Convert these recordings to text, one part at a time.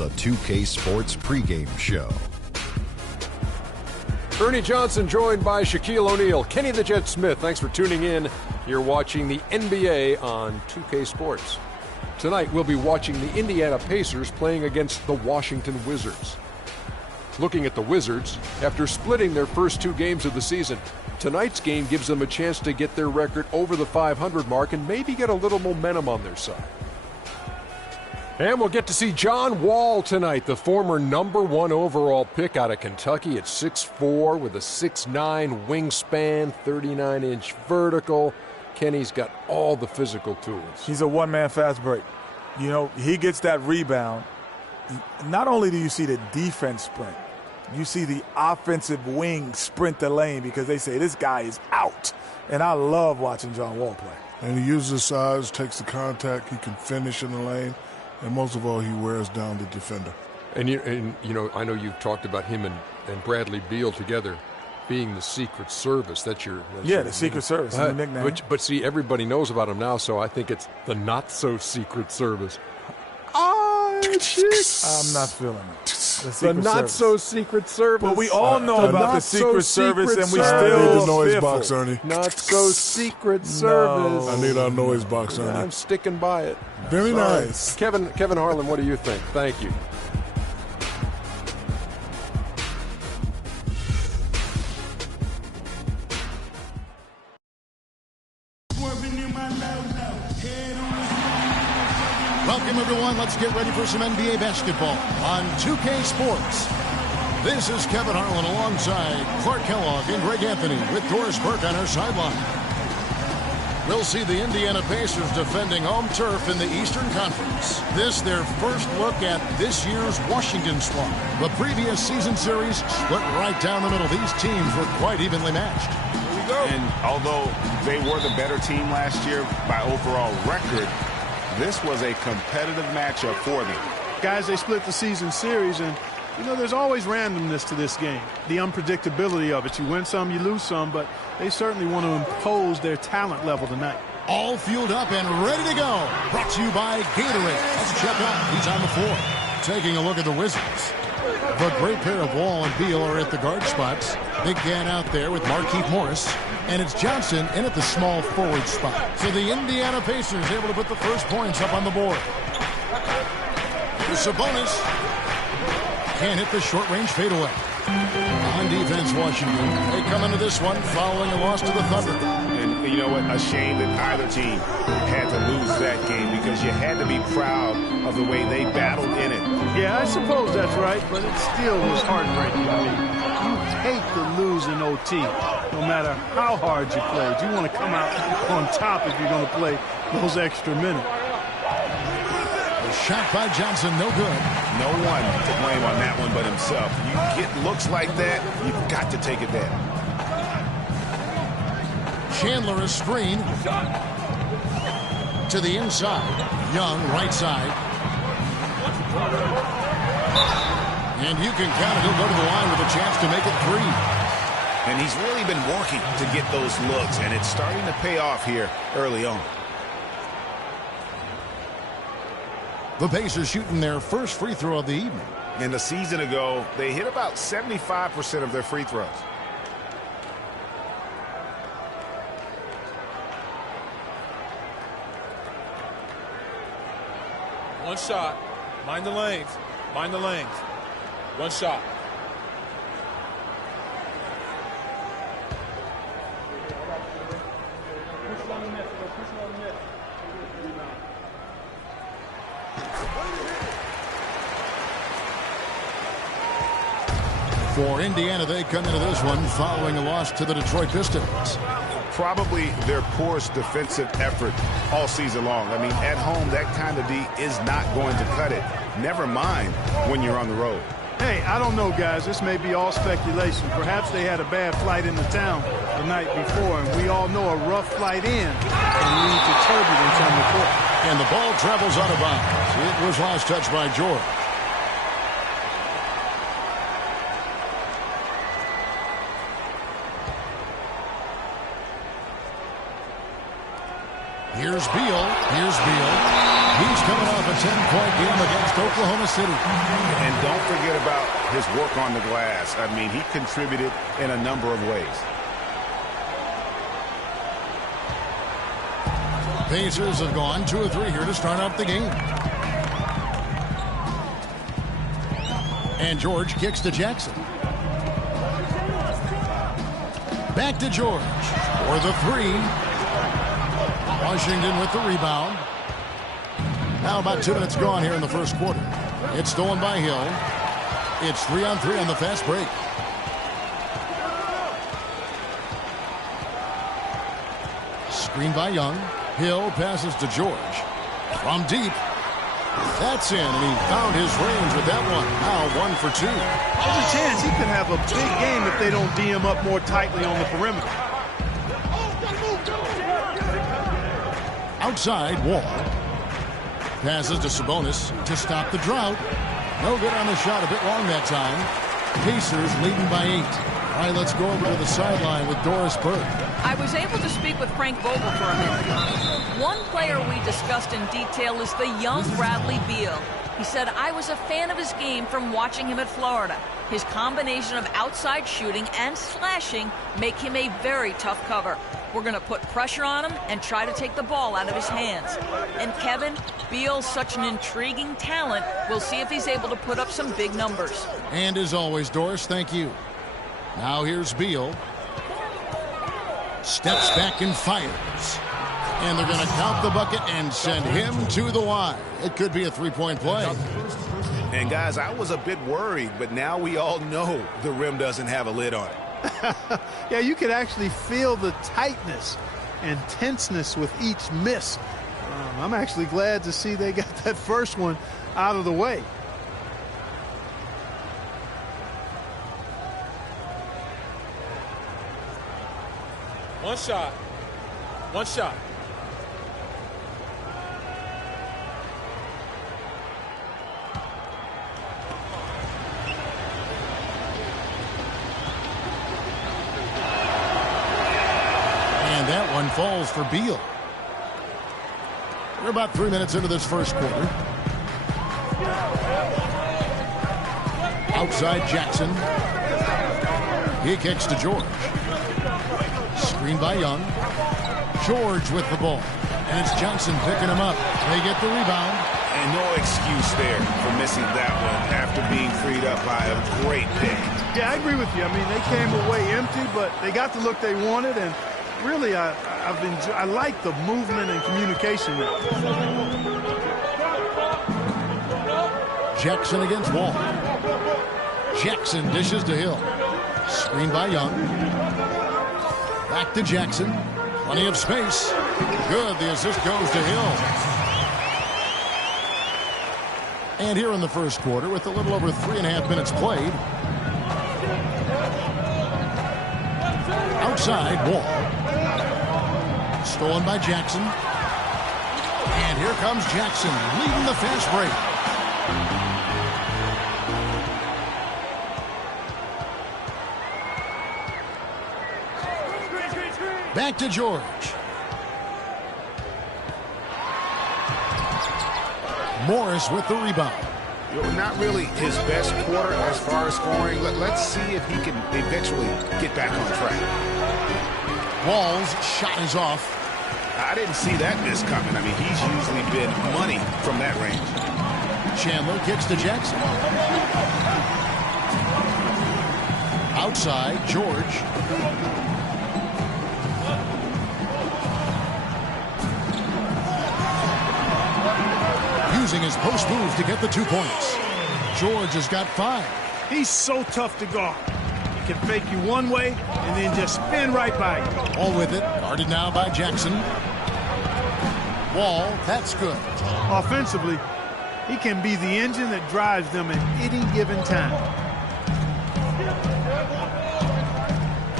the 2K Sports pregame show. Ernie Johnson joined by Shaquille O'Neal. Kenny the Jet Smith, thanks for tuning in. You're watching the NBA on 2K Sports. Tonight we'll be watching the Indiana Pacers playing against the Washington Wizards. Looking at the Wizards, after splitting their first 2 games of the season, tonight's game gives them a chance to get their record over the 500 mark and maybe get a little momentum on their side. And we'll get to see John Wall tonight, the former #1 overall pick out of Kentucky at 6'4", with a 6'9" wingspan, 39-inch vertical. Kenny's got all the physical tools. He's a one-man fast break. You know, he gets that rebound. Not only do you see the defense sprint, you see the offensive wing sprint the lane because they say this guy is out. And I love watching John Wall play. And he uses his size, takes the contact, he can finish in the lane. And most of all, he wears down the defender. And you know, I know you've talked about him and Bradley Beal together being the Secret Service. That's your the Secret Service, the nickname. But see, everybody knows about him now, so I think it's the not-so-Secret Service. I'm not feeling it. The not-so-Secret Service. But we all know about the Secret Service, and we still I need the noise box, Ernie. Not-so-Secret Service. I need our noise box, Ernie. I'm sticking by it. Very nice. Kevin Harlan, what do you think? Thank you. Welcome, everyone. Let's get ready for some NBA basketball on 2K Sports. This is Kevin Harlan alongside Clark Kellogg and Greg Anthony with Doris Burke on our sideline. We'll see the Indiana Pacers defending home turf in the Eastern Conference. This their first look at this year's Washington squad. The previous season series split right down the middle. These teams were quite evenly matched. And although they were the better team last year by overall record, this was a competitive matchup for them. Guys, they split the season series, and you know, there's always randomness to this game. The unpredictability of it. You win some, you lose some, but they certainly want to impose their talent level tonight. All fueled up and ready to go. Brought to you by Gatorade. Let's check out. He's on the floor. Taking a look at the Wizards. The great pair of Wall and Beal are at the guard spots. Big Dan out there with Markieff Morris. And it's Johnson in at the small forward spot. So the Indiana Pacers able to put the first points up on the board. Here's Sabonis. Can't hit the short-range fadeaway. On defense, Washington. They come into this one following a loss to the Thunder. And you know what? A shame that either team had to lose that game because you had to be proud of the way they battled in it. Yeah, I suppose that's right, but it still was heartbreaking to me. You hate to lose in OT, no matter how hard you played. You want to come out on top if you're going to play those extra minutes. The shot by Johnson, no good. No one to blame on that one but himself. You get looks like that, you've got to take it down. Chandler a screen to the inside. Young, right side. And you can count it. He'll go to the line with a chance to make it 3. And he's really been working to get those looks, and it's starting to pay off here early on. The Pacers shooting their first free throw of the evening. And a season ago, they hit about 75% of their free throws. One shot. Mind the lanes. Mind the lanes. One shot. For Indiana, they come into this one following a loss to the Detroit Pistons. Probably their poorest defensive effort all season long. I mean, at home, that kind of D is not going to cut it. Never mind when you're on the road. Hey, I don't know, guys. This may be all speculation. Perhaps they had a bad flight into town the night before, and we all know a rough flight in can lead to turbulence on the court. And the ball travels out of bounds. It was last touched by George. Here's Beal. He's coming off a 10-point game against Oklahoma City. And don't forget about his work on the glass. I mean, he contributed in a number of ways. Pacers have gone 2 of 3 here to start out the game. And George kicks to Jackson. Back to George for the 3. Washington with the rebound. Now about 2 minutes gone here in the first quarter. It's stolen by Hill. It's 3-on-3 on the fast break. Screen by Young. Hill passes to George. From deep. That's in, and he found his range with that one. Now 1 for 2. There's a chance he could have a big game if they don't D him up more tightly on the perimeter. Outside, Wall. Passes to Sabonis to stop the drought. No good on the shot, a bit long that time. Pacers leading by 8. All right, let's go over to the sideline with Doris Burke. I was able to speak with Frank Vogel for a minute. One player we discussed in detail is the young Bradley Beal. He said, I was a fan of his game from watching him at Florida. His combination of outside shooting and slashing make him a very tough cover. We're going to put pressure on him and try to take the ball out of his hands. And Kevin, Beal's such an intriguing talent. We'll see if he's able to put up some big numbers. And as always, Doris, thank you. Now here's Beal. Steps back and fires. And they're going to count the bucket and send him to the line. It could be a 3-point play. And guys, I was a bit worried, but now we all know the rim doesn't have a lid on it. Yeah, you could actually feel the tightness and tenseness with each miss. I'm actually glad to see they got that first one out of the way. One shot. One shot. And that one falls for Beal. We're about 3 minutes into this first quarter. Outside Jackson. He kicks to George. Screen by Young. George with the ball. And it's Johnson picking him up. They get the rebound. And no excuse there for missing that one after being freed up by a great pick. Yeah, I agree with you. I mean, they came away empty, but they got the look they wanted, and really, I like the movement and communication now. Jackson against Wall. Jackson dishes to Hill. Screen by Young. Back to Jackson. Plenty of space. Good. The assist goes to Hill. And here in the first quarter, with a little over 3.5 minutes played. Outside, Wall. Stolen by Jackson. And here comes Jackson, leading the fast break. Back to George. Morris with the rebound. Not really his best quarter as far as scoring. Let's see if he can eventually get back on track. Wall's shot is off. I didn't see that miss coming. I mean, he's usually been money from that range. Chandler kicks to Jackson. Outside, George. Using his post move to get the 2 points. George has got 5. He's so tough to guard. He can fake you one way and then just spin right by you. All with it. Guarded now by Jackson. Wall, that's good. Offensively, he can be the engine that drives them at any given time.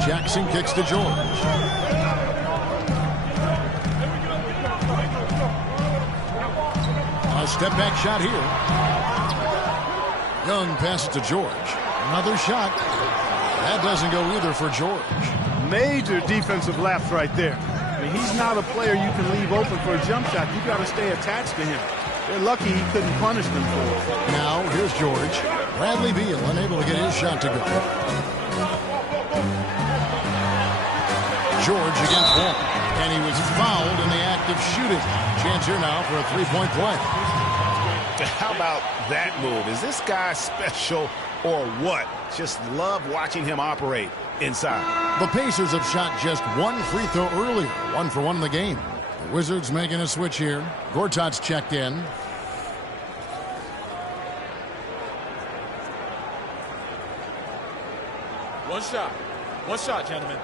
Jackson kicks to George. A step back shot here. Young passes to George. Another shot. That doesn't go either for George. Major defensive lapse right there. I mean, he's not a player you can leave open for a jump shot. You got to stay attached to him. They're lucky he couldn't punish them for it. Now, here's George. Bradley Beal unable to get his shot to go. George against Wall. And he was fouled in the act of shooting. Chance here now for a three-point play. How about that move? Is this guy special or what? Just love watching him operate inside. The Pacers have shot just one free throw earlier. 1 for 1 in the game. The Wizards making a switch here. Gortat's checked in. One shot, gentlemen.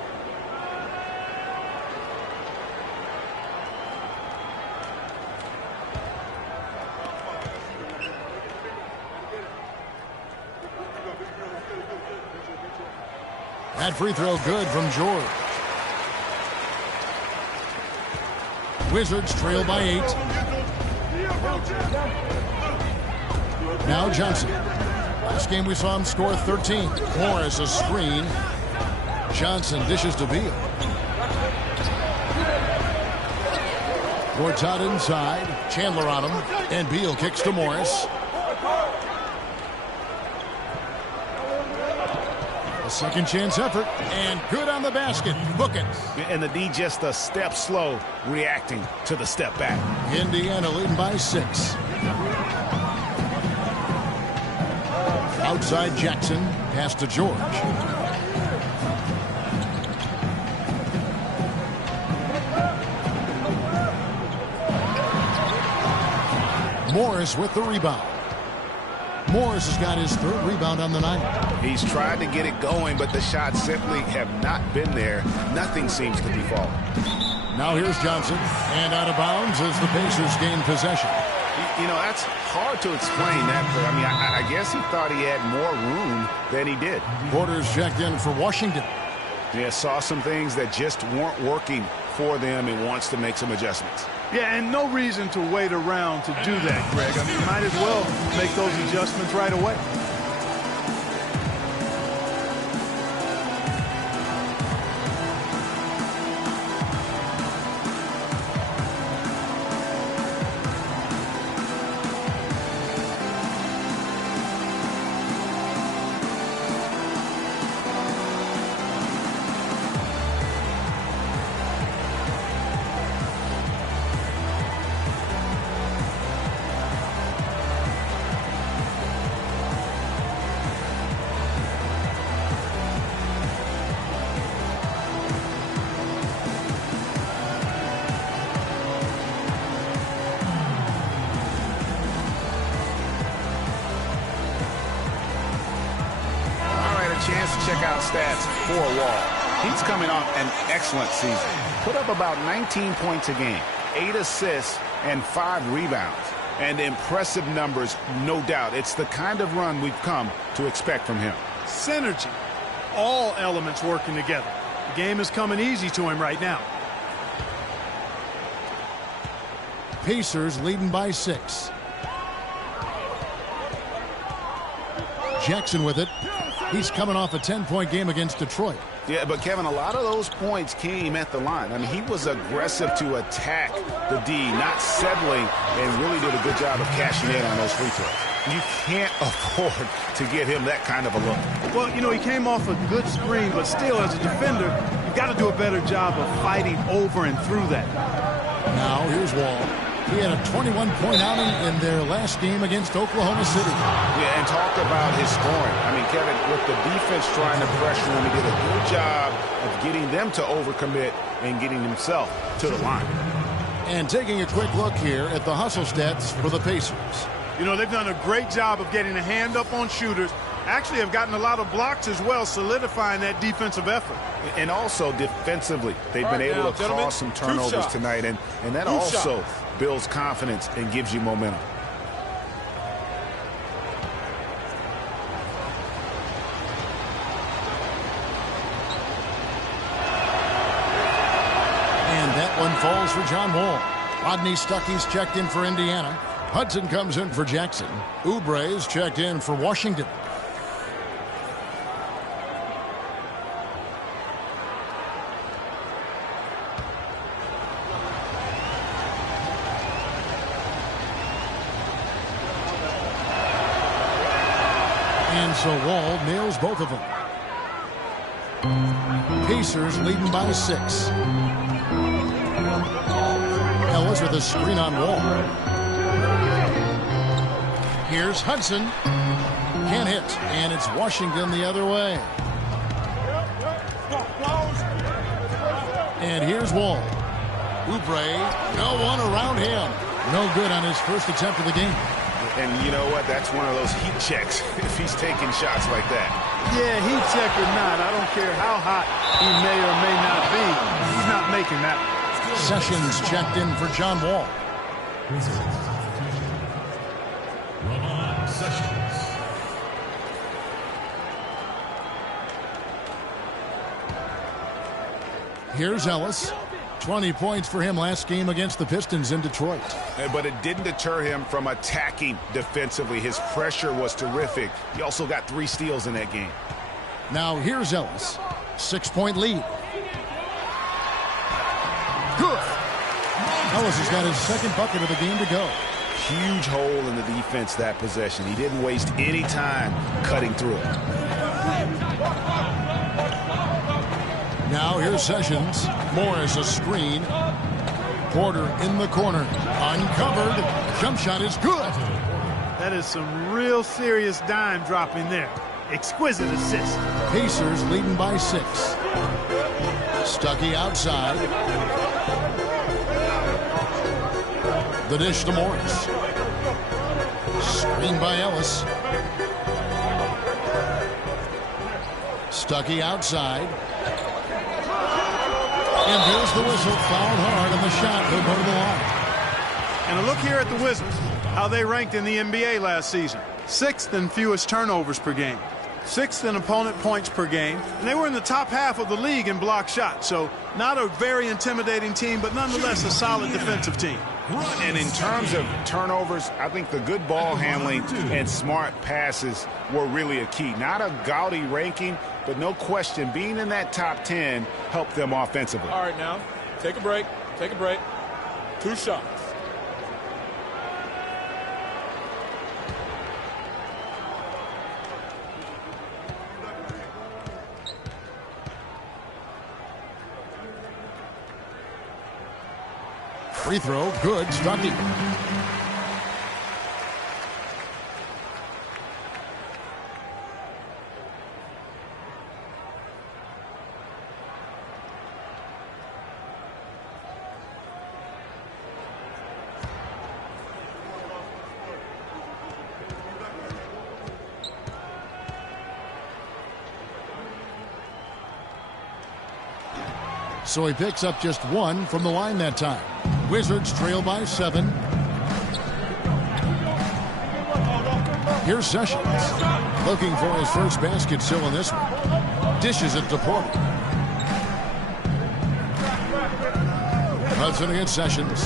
That free throw good from George. Wizards trail by 8. Now Johnson. Last game we saw him score 13. Morris a screen. Johnson dishes to Beal. Gortat inside. Chandler on him. And Beal kicks to Morris. A second chance effort, and good on the basket. Book it. And the D just a step slow, reacting to the step back. Indiana leading by 6. Outside Jackson, pass to George. Morris with the rebound. Morris has got his 3rd rebound on the night. He's tried to get it going, but the shots simply have not been there. Nothing seems to be falling. Now here's Johnson, and out of bounds as the Pacers gain possession. You know, that's hard to explain that, but I mean, I guess he thought he had more room than he did. Porter's checked in for Washington. Yeah, saw some things that just weren't working for them and wants to make some adjustments. Yeah, and no reason to wait around to do that, Greg. I mean, might as well make those adjustments right away. Chance to check out stats for Wall. He's coming off an excellent season. Put up about 19 points a game, 8 assists, and 5 rebounds. And impressive numbers, no doubt. It's the kind of run we've come to expect from him. Synergy. All elements working together. The game is coming easy to him right now. Pacers leading by 6. Jackson with it. He's coming off a 10-point game against Detroit. Yeah, but Kevin, a lot of those points came at the line. I mean, he was aggressive to attack the D, not settling, and really did a good job of cashing in on those free throws. You can't afford to give him that kind of a look. Well, you know, he came off a good screen, but still, as a defender, you've got to do a better job of fighting over and through that. Now, here's Wall. He had a 21-point outing in their last game against Oklahoma City. Yeah, and talk about his scoring. I mean, Kevin, with the defense trying to pressure him, he did a good job of getting them to overcommit and getting himself to the line. And taking a quick look here at the hustle stats for the Pacers. You know, they've done a great job of getting a hand up on shooters. Actually have gotten a lot of blocks as well, solidifying that defensive effort. And also defensively, they've been able to cause some turnovers tonight, and that also builds confidence and gives you momentum. And that one falls for John Wall. Rodney Stuckey's checked in for Indiana. Hudson comes in for Jackson. Oubre's checked in for Washington. so Wall nails both of them. Pacers leading by 6. Ellis with a screen on Wall. Here's Hudson. Can't hit, and it's Washington the other way. And here's Wall. Oubre, no one around him. No good on his first attempt of the game. And you know what? That's one of those heat checks if he's taking shots like that. Yeah, heat check or not, I don't care how hot he may or may not be. He's not making that. Sessions checked in for John Wall. Here's Ellis. 20 points for him last game against the Pistons in Detroit. But it didn't deter him from attacking defensively. His pressure was terrific. He also got 3 steals in that game. Now here's Ellis. 6-point lead. Good. Ellis has got his second bucket of the game to go. Huge hole in the defense that possession. He didn't waste any time cutting through it. Now here's Sessions. Moore as a screen. Porter in the corner. Uncovered. Jump shot is good. That is some real serious dime dropping there. Exquisite assist. Pacers leading by 6. Stuckey outside. The dish to Morris. Screen by Ellis. Stuckey outside. And there's the whistle. Fouled hard, and the shot will go to the line. And a look here at the Wizards, how they ranked in the NBA last season. 6th in fewest turnovers per game. 6th in opponent points per game. And they were in the top half of the league in block shots. So not a very intimidating team, but nonetheless a solid defensive team. And in terms of turnovers, I think the good ball handling and smart passes were really a key. Not a gaudy ranking, but no question, being in that top 10 helped them offensively. All right, now, take a break. Take a break. 2 shots. Free throw, good. Stuckey. So he picks up just 1 from the line that time. Wizards trail by 7. Here's Sessions. Looking for his first basket still in this one. Dishes it to Porter. Hudson against Sessions.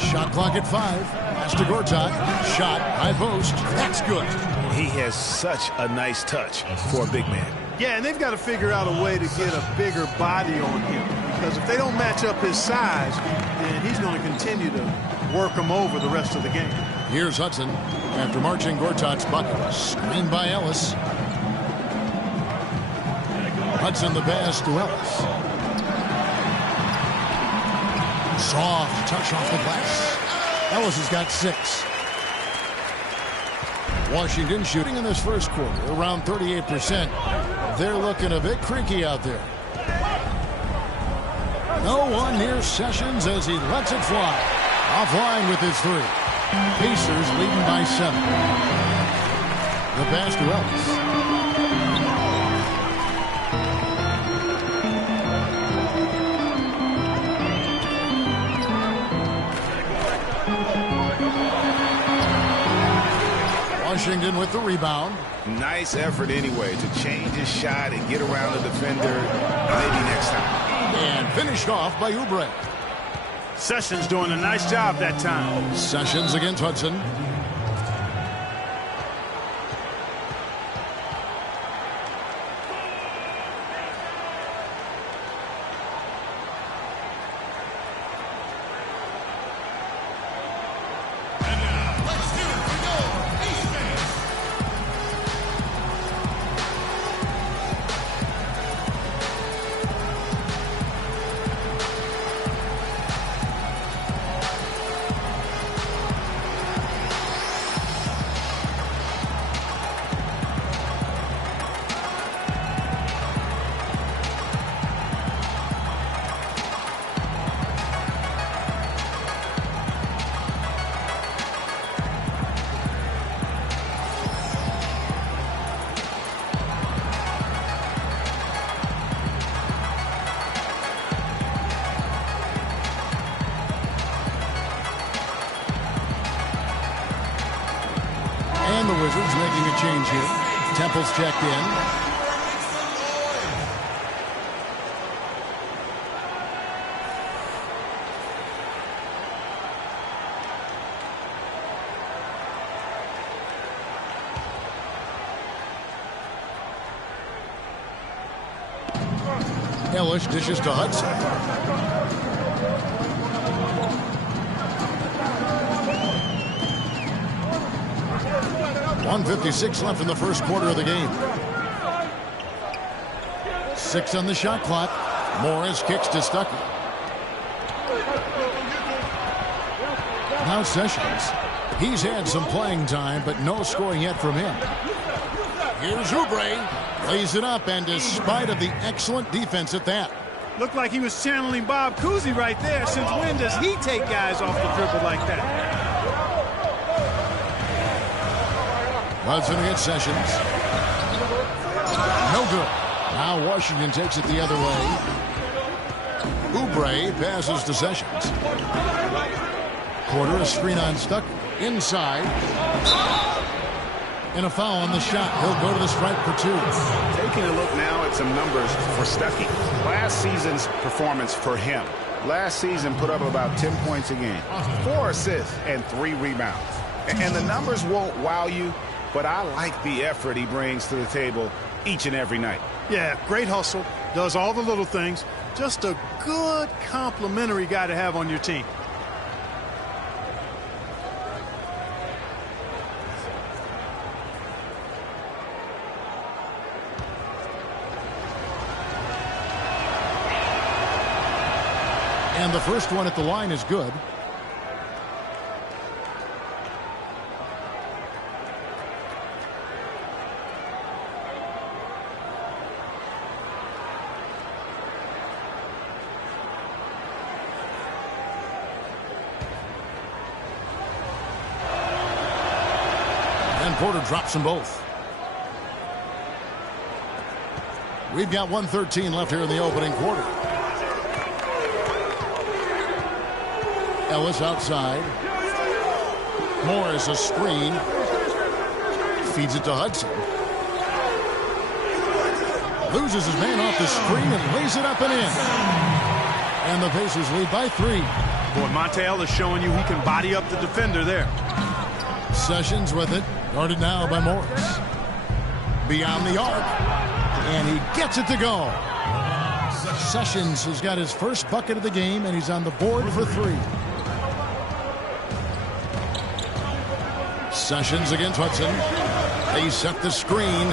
Shot clock at 5. Pass to Gortat. Shot, high post. That's good. He has such a nice touch for a big man. Yeah, and they've got to figure out a way to get a bigger body on him. Because if they don't match up his size, then he's going to continue to work him over the rest of the game. Here's Hudson after marching Gortat's bucket. Screen by Ellis. Hudson the pass to Ellis. Soft touch off the glass. Ellis has got 6. Washington shooting in this first quarter around 38%. They're looking a bit creaky out there. No one near Sessions as he lets it fly. Offline with his 3. Pacers leading by 7. The pass to Ellis. Washington with the rebound. Nice effort anyway to change his shot and get around the defender maybe next time. And finished off by Oubre. Sessions doing a nice job that time. Sessions against Hudson. And the Wizards making a change here. Temple's checked in. Ellis dishes to Hudson. 1:56 left in the first quarter of the game. 6 on the shot clock. Morris kicks to Stuckey. Now Sessions. He's had some playing time, but no scoring yet from him. Here's Oubre. Lays it up, and despite of the excellent defense at that. Looked like he was channeling Bob Cousy right there. Since when does he take guys off the dribble like that? Hudson against Sessions. No good. Now Washington takes it the other way. Oubre passes to Sessions. Porter a screen on Stuckey. Inside. And a foul on the shot. He'll go to the stripe for 2. Taking a look now at some numbers for Stuckey. Last season's performance for him. Last season put up about 10 points a game. 4 assists and 3 rebounds. And the numbers won't wow you, but I like the effort he brings to the table each and every night. Yeah, great hustle. Does all the little things. Just a good complimentary guy to have on your team. And the first one at the line is good. And Porter drops them both. We've got 1:13 left here in the opening quarter. Ellis outside. Morris a screen. Feeds it to Hudson. Loses his man off the screen and lays it up and in. And the Pacers lead by 3. Boy, Montel is showing you he can body up the defender there. Sessions with it. Guarded now by Morris. Beyond the arc. And he gets it to go. Sessions has got his first bucket of the game, and he's on the board for 3. Sessions against Hudson. They set the screen.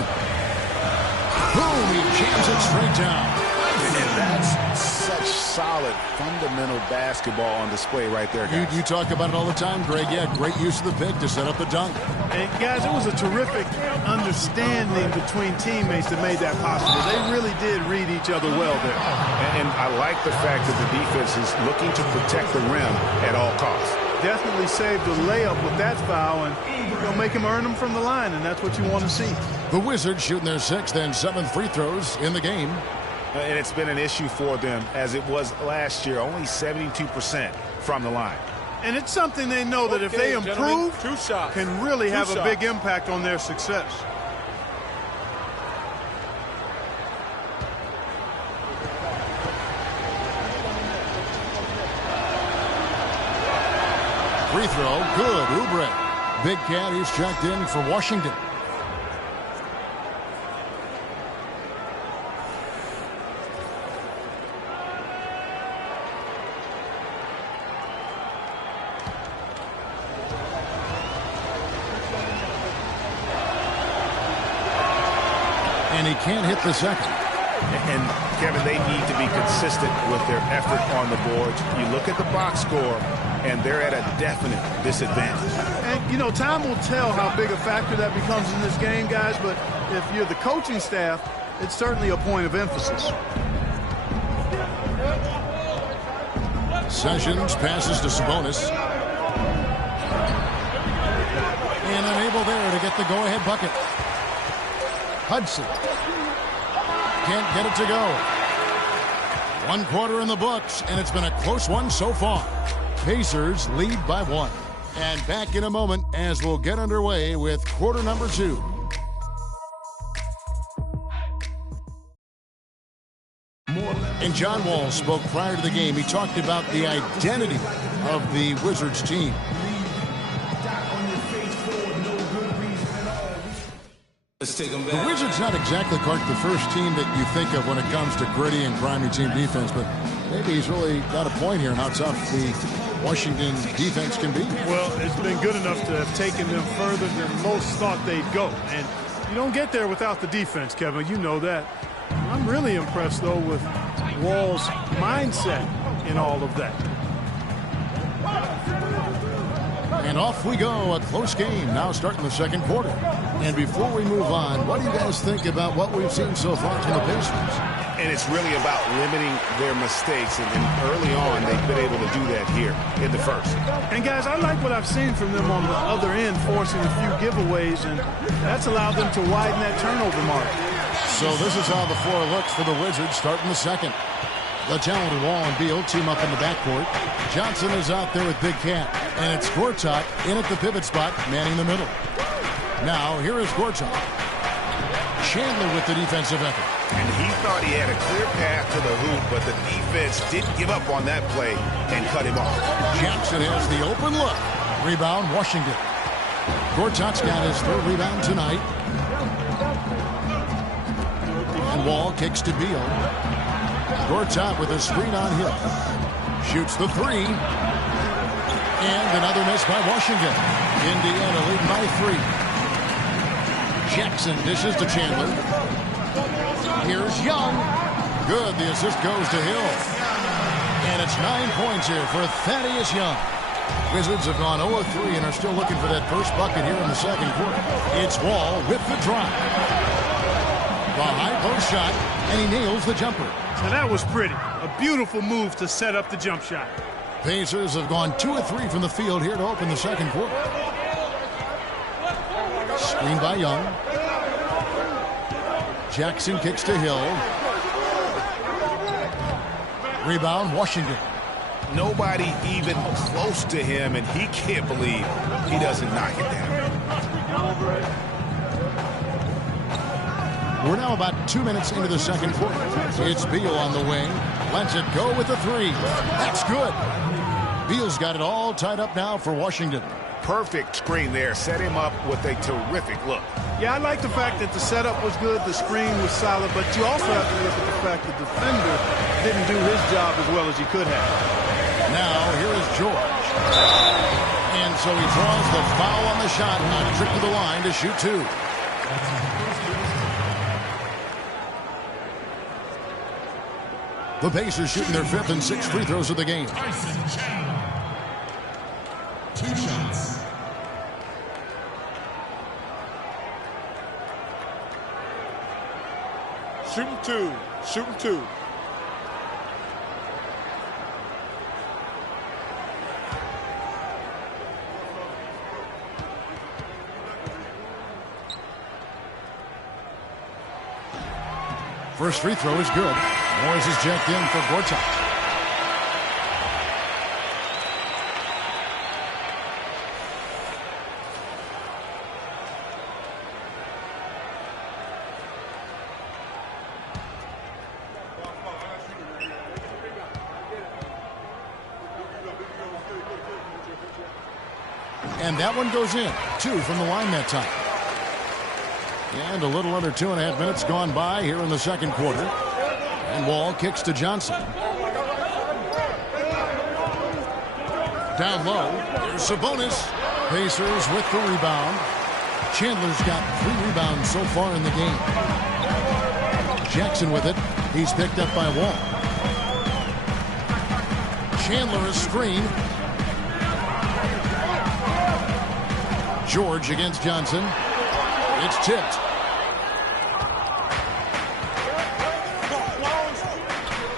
Boom! He jams it straight down. And that's such solid, fundamental basketball on display right there, guys. You talk about it all the time, Greg. Yeah, great use of the pick to set up the dunk. And guys, it was a terrific understanding between teammates that made that possible. They really did read each other well there. And I like the fact that the defense is looking to protect the rim at all costs. Definitely saved the layup with that foul, and you'll make him earn them from the line, and that's what you want to see. The Wizards shooting their 6th and 7th free throws in the game. And it's been an issue for them, as it was last year, only 72% from the line. And it's something they know that if they improve, can really have a big impact on their success. Free throw, good. Oubre. Big Cat, he's checked in for Washington. And he can't hit the second. And, Kevin, they need to be consistent with their effort on the boards. You look at the box score, and they're at a definite disadvantage. And, you know, time will tell how big a factor that becomes in this game, guys, but if you're the coaching staff, it's certainly a point of emphasis. Sessions passes to Sabonis. And unable there to get the go-ahead bucket. Hudson. Can't get it to go. 1 quarter in the books, and it's been a close one so far. Pacers lead by 1. And back in a moment as we'll get underway with quarter number 2. And John Wall spoke prior to the game. He talked about the identity of the Wizards team. The Wizards not exactly, Clark, the first team that you think of when it comes to gritty and grimy team defense, but maybe he's really got a point here in how tough the Washington defense can be. Well, it's been good enough to have taken them further than most thought they'd go. And you don't get there without the defense, Kevin. You know that. I'm really impressed, though, with Wall's mindset in all of that. And off we go, a close game now starting the second quarter. And before we move on, what do you guys think about what we've seen so far from the Pacers? And it's really about limiting their mistakes. And early on, they've been able to do that here in the first. And, guys, I like what I've seen from them on the other end, forcing a few giveaways, and that's allowed them to widen that turnover mark. So this is how the floor looks for the Wizards starting the second. The talented Wall and Beal team up in the backcourt. Johnson is out there with Big Cat. And it's Gortat in at the pivot spot, manning the middle. Now, here is Gortat. Chandler with the defensive effort. And he thought he had a clear path to the hoop, but the defense didn't give up on that play and cut him off. Jackson has the open look. Rebound, Washington. Gortat's got his third rebound tonight. And Wall kicks to Beal. Gortat with a screen on Hill. Shoots the three. And another miss by Washington. Indiana leading by 3. Jackson dishes to Chandler. Here's Young. Good. The assist goes to Hill. And it's 9 points here for Thaddeus Young. Wizards have gone 0-3 and are still looking for that first bucket here in the second quarter. It's Wall with the drive. The high post shot, and he nails the jumper. So that was pretty. A beautiful move to set up the jump shot. Pacers have gone 2 of 3 from the field here to open the second quarter. Screen by Young. Jackson kicks to Hill. Rebound, Washington. Nobody even close to him, and he can't believe he doesn't knock it down. We're now about 2 minutes into the second quarter. It's Beal on the wing. Lets it go with the three. That's good. Beal's got it all tied up now for Washington. Perfect screen there. Set him up with a terrific look. Yeah, I like the fact that the setup was good, the screen was solid, but you also have to look at the fact that the defender didn't do his job as well as he could have. Now, here is George. And so he draws the foul on the shot, and a trip to the line to shoot 2. The Pacers shooting their 5th and 6th free throws of the game. 2 shots. Shooting 2. Shooting 2. First free throw is good. Morris is checked in for Gortat. And that one goes in. 2 from the line that time. And a little under 2.5 minutes gone by here in the second quarter. And Wall kicks to Johnson. Down low. There's Sabonis. Pacers with the rebound. Chandler's got 3 rebounds so far in the game. Jackson with it. He's picked up by Wall. Chandler is screened. George against Johnson. It's tipped.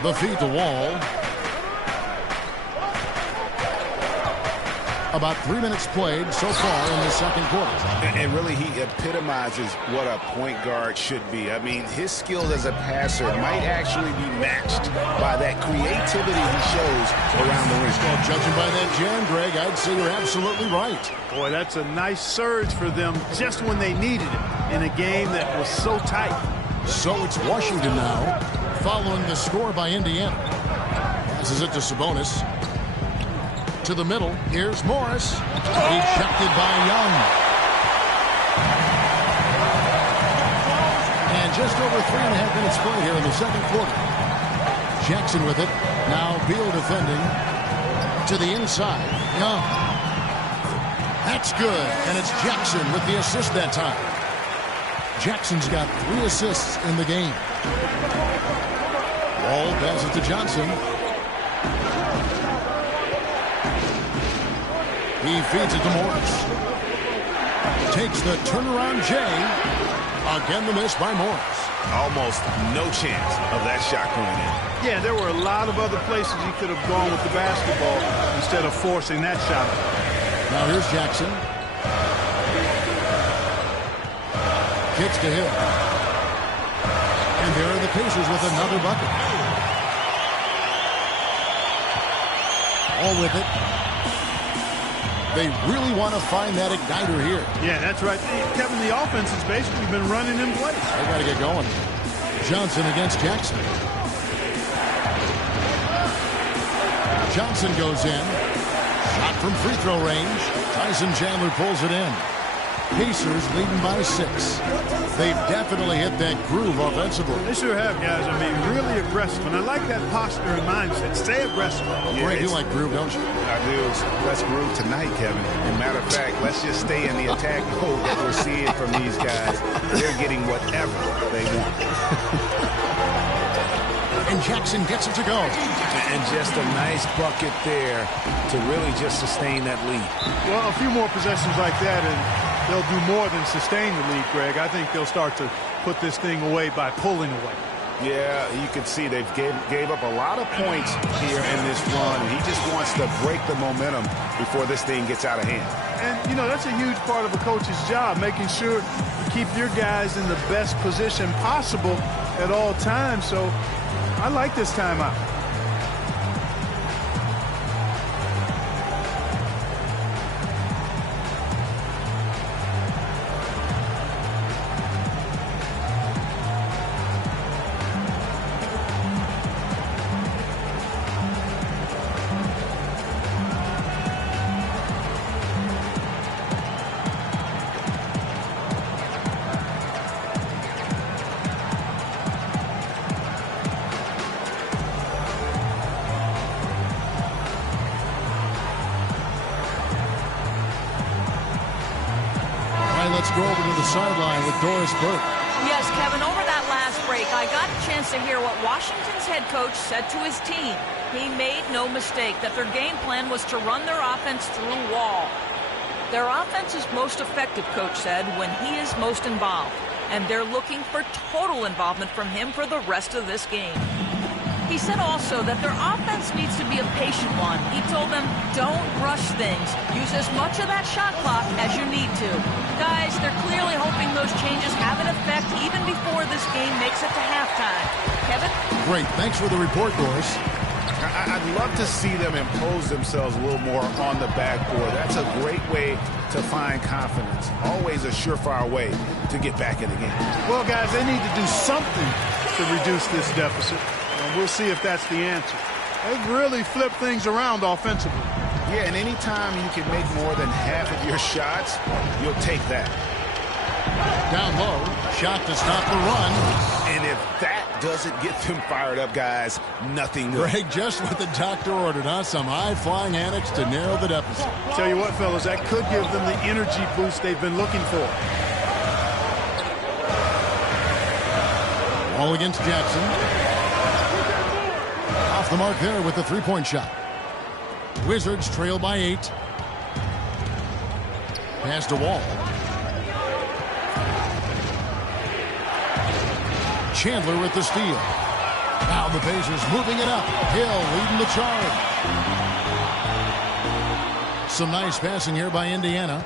The feed to Wall. About 3 minutes played so far in the second quarter. And really, he epitomizes what a point guard should be. I mean, his skills as a passer might actually be matched by that creativity he shows around the rim. Well, judging by that jam, Greg, I'd say you're absolutely right. Boy, that's a nice surge for them just when they needed it in a game that was so tight. So it's Washington now, following the score by Indiana. Passes it to Sabonis. To the middle. Here's Morris. Ejected by Young. And just over 3.5 minutes played here in the second quarter. Jackson with it. Now Beal defending. To the inside. Young. That's good. And it's Jackson with the assist that time. Jackson's got 3 assists in the game. Wall passes to Johnson. He feeds it to Morris. Takes the turnaround J. Again the miss by Morris. Almost no chance of that shot going in. Yeah, there were a lot of other places he could have gone with the basketball instead of forcing that shot. Now here's Jackson. Kicks to Hill. And there are the Pacers with another bucket. All with it. They really want to find that igniter here. Yeah, that's right. Kevin, the offense has basically been running in place. They got to get going. Johnson against Jackson. Johnson goes in. Shot from free throw range. Tyson Chandler pulls it in. Pacers leading by 6. They've definitely hit that groove offensively. They sure have, guys. I mean, really aggressive. And I like that posture and mindset. Stay aggressive. Greg, you like groove, don't you? I do. Let's groove tonight, Kevin. And matter of fact, let's just stay in the attack mode that we're seeing from these guys. They're getting whatever they want. And Jackson gets it to go. And just a nice bucket there to really just sustain that lead. Well, a few more possessions like that, and they'll do more than sustain the lead, Greg. I think they'll start to put this thing away by pulling away. Yeah, you can see they've gave up a lot of points here in this run. He just wants to break the momentum before this thing gets out of hand. And, you know, that's a huge part of a coach's job, making sure you keep your guys in the best position possible at all times. So I like this timeout. Let's go over to the sideline with Doris Burke. Yes, Kevin, over that last break, I got a chance to hear what Washington's head coach said to his team. He made no mistake that their game plan was to run their offense through Wall. Their offense is most effective, coach said, when he is most involved. And they're looking for total involvement from him for the rest of this game. He said also that their offense needs to be a patient one. He told them, don't rush things. Use as much of that shot clock as you need to. Guys, they're clearly hoping those changes have an effect even before this game makes it to halftime. Kevin? Great. Thanks for the report, Doris. I'd love to see them impose themselves a little more on the backboard. That's a great way to find confidence. Always a surefire way to get back in the game. Well, guys, they need to do something to reduce this deficit. And we'll see if that's the answer. They've really flipped things around offensively. Yeah, and anytime you can make more than half of your shots, you'll take that. Down low, shot to stop the run. And if that doesn't get them fired up, guys, nothing will. Greg, just what the doctor ordered, huh? Some high-flying antics to narrow the deficit. Tell you what, fellas, that could give them the energy boost they've been looking for. All against Jackson. Off the mark there with the three-point shot. Wizards trail by 8. Pass to Wall. Chandler with the steal. Now the Pacers moving it up. Hill leading the charge. Some nice passing here by Indiana.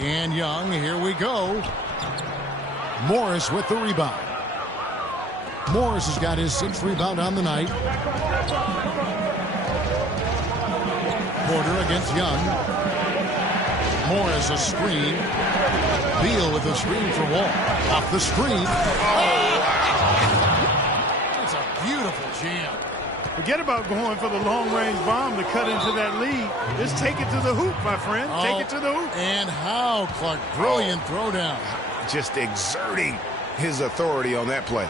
And Young, here we go. Morris with the rebound. Morris has got his 6th rebound on the night. Porter against Young. Morris a screen. Beal with a screen for Wall. Off the screen. Oh, wow. That's a beautiful jam. Forget about going for the long-range bomb to cut into that lead. Just take it to the hoop, my friend. Take it to the hoop. And how, Clark. Brilliant throwdown. Just exerting his authority on that play.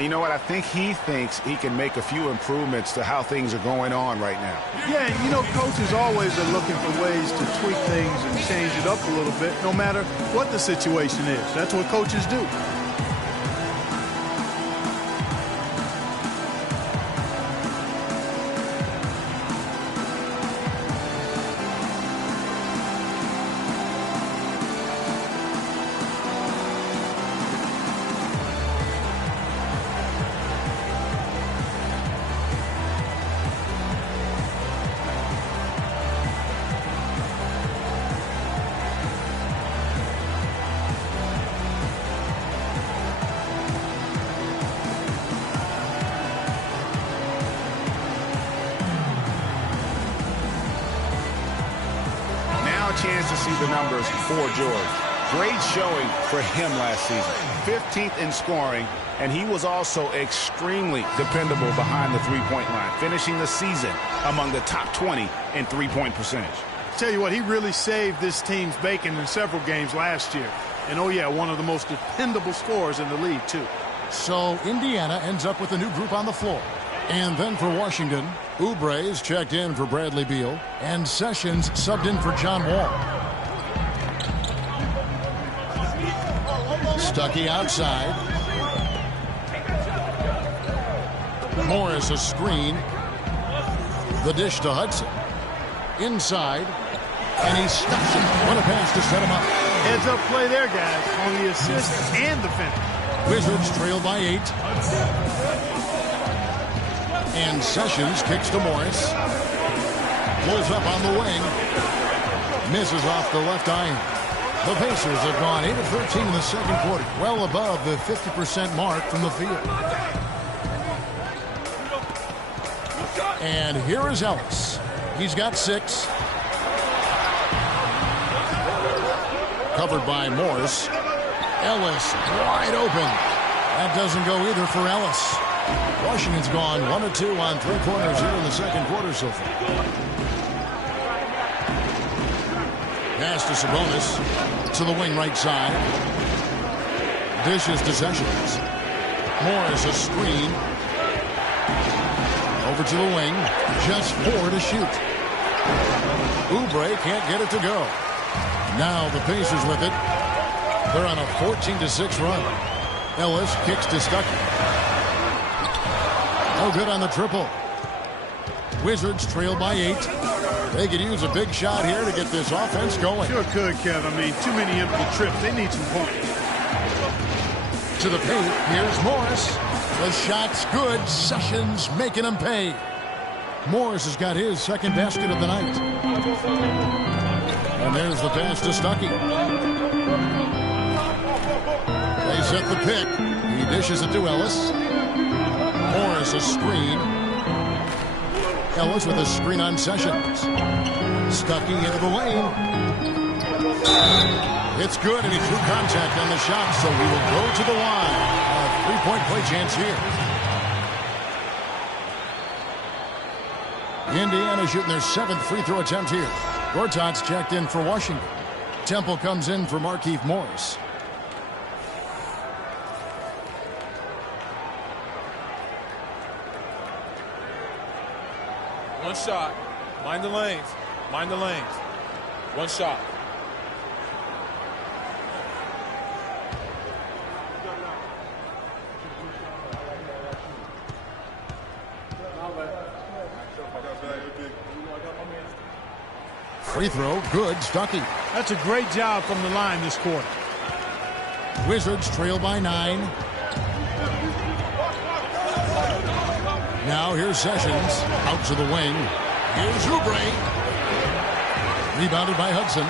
You know what? I think he thinks he can make a few improvements to how things are going on right now. Yeah, you know, coaches always are looking for ways to tweak things and change it up a little bit, no matter what the situation is. That's what coaches do. Chance to see the numbers for George. Great showing for him last season. 15th in scoring, and he was also extremely dependable behind the three-point line, finishing the season among the top 20 in three-point percentage. Tell you what, he really saved this team's bacon in several games last year. And oh yeah, one of the most dependable scorers in the league too. So Indiana ends up with a new group on the floor. And then for Washington, Oubre is checked in for Bradley Beal, and Sessions subbed in for John Wall. Stuckey outside. Morris a screen. The dish to Hudson. Inside. And he stuffs it. What a pass to set him up. Heads up play there, guys, on the assist and the finish. Wizards trail by 8. And Sessions kicks to Morris. Pulls up on the wing. Misses off the left iron. The Pacers have gone 8 of 13 in the second quarter. Well above the 50% mark from the field. And here is Ellis. He's got 6. Covered by Morris. Ellis wide open. That doesn't go either for Ellis. Washington's gone 1 of 2 on 3 corners here in the second quarter so far. Pass to Sabonis to the wing right side. Dishes to Sessions. Morris a screen. Over to the wing. Just 4 to shoot. Oubre can't get it to go. Now the Pacers with it. They're on a 14-6 run. Ellis kicks to Stuckey. No good on the triple. Wizards trail by 8. They could use a big shot here to get this offense going. Sure could, Kev. I mean, too many empty trips. They need some points. To the paint. Here's Morris. The shot's good. Sessions making him pay. Morris has got his second basket of the night. And there's the pass to Stuckey. They set the pick. He dishes it to Ellis. Morris a screen. Ellis with a screen on Sessions. Stuckey into the lane. It's good, and he drew contact on the shot, so we will go to the line. A three-point play chance here. Indiana shooting their 7th free throw attempt here. Gortat's checked in for Washington. Temple comes in for Markieff Morris. One shot. Mind the lanes. Mind the lanes. One shot. Free throw, good. Stuckey. That's a great job from the line this quarter. Wizards trail by 9. Now here's Sessions out to the wing. Here's Oubre. Rebounded by Hudson.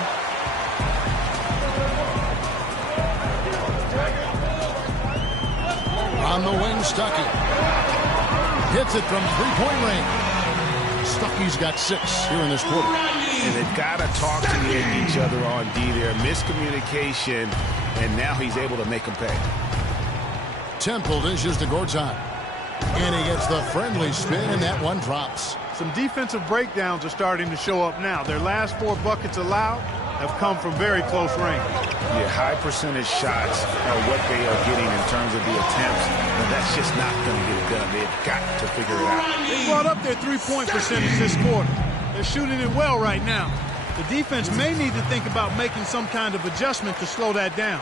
On the wing, Stuckey. Hits it from three-point range. Stuckey's got 6 here in this quarter. And they've got to talk to each other on D there. Miscommunication, and now he's able to make them pay. Temple dishes to Gortat. And he gets the friendly spin, and that one drops. Some defensive breakdowns are starting to show up now. Their last 4 buckets allowed have come from very close range. Yeah, high percentage shots are what they are getting in terms of the attempts, but that's just not going to get it done. They've got to figure it out. They brought up their three-point percentage this quarter. They're shooting it well right now. The defense may need to think about making some kind of adjustment to slow that down.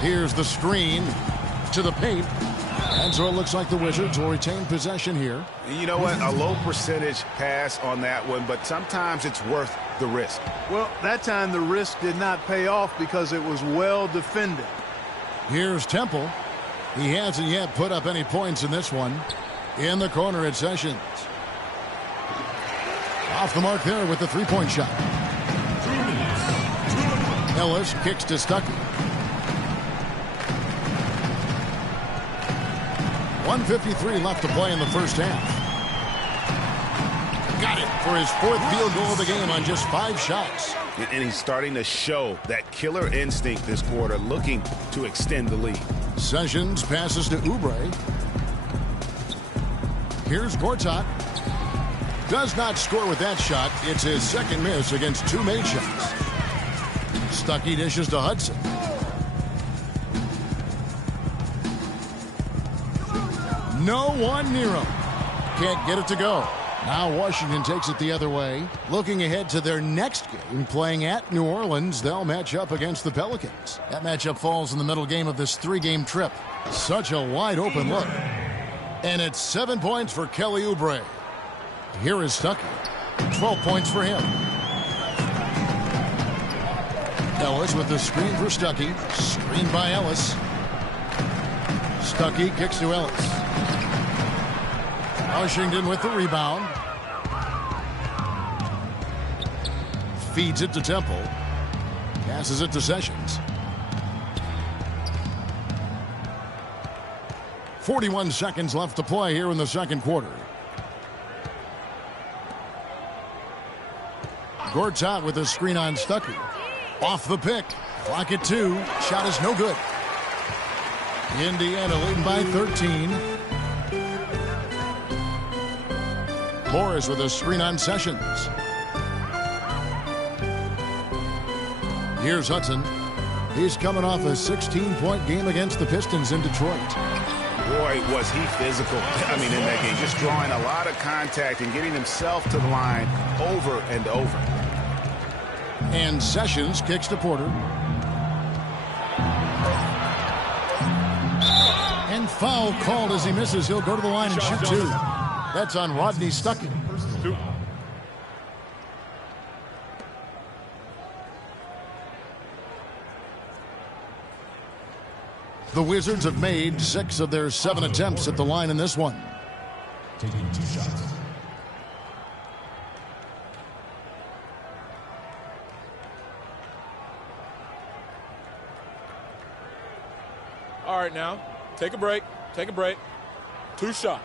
Here's the screen to the paint. And so it looks like the Wizards will retain possession here. You know what? A low percentage pass on that one, but sometimes it's worth the risk. Well, that time the risk did not pay off because it was well defended. Here's Temple. He hasn't yet put up any points in this one. In the corner at Sessions. Off the mark there with the three-point shot. Ellis kicks to Stuckey. 1:53 left to play in the first half. Got it for his 4th field goal of the game on just 5 shots. And he's starting to show that killer instinct this quarter, looking to extend the lead. Sessions passes to Oubre. Here's Gortat. Does not score with that shot. It's his second miss against 2 made shots. Stuckey dishes to Hudson. No one near him. Can't get it to go. Now Washington takes it the other way. Looking ahead to their next game, playing at New Orleans, they'll match up against the Pelicans. That matchup falls in the middle game of this 3-game trip. Such a wide open look. And it's 7 points for Kelly Oubre. Here is Stuckey. 12 points for him. Ellis with the screen for Stuckey. Screened by Ellis. Stuckey kicks to Ellis. Washington with the rebound. Feeds it to Temple. Passes it to Sessions. 41 seconds left to play here in the second quarter. Gortat with a screen on Stuckey. Off the pick. Clock at 2. Shot is no good. Indiana leading by 13. Morris with a screen on Sessions. Here's Hudson. He's coming off a 16-point game against the Pistons in Detroit. Boy, was he physical. I mean, in that game, just drawing a lot of contact and getting himself to the line over and over. And Sessions kicks to Porter. And foul called as he misses. He'll go to the line and shoot 2. That's on Rodney Stuckey. The Wizards have made 6 of their 7 attempts at the line in this one. Taking 2 shots. All right, now, take a break. Take a break. 2 shots.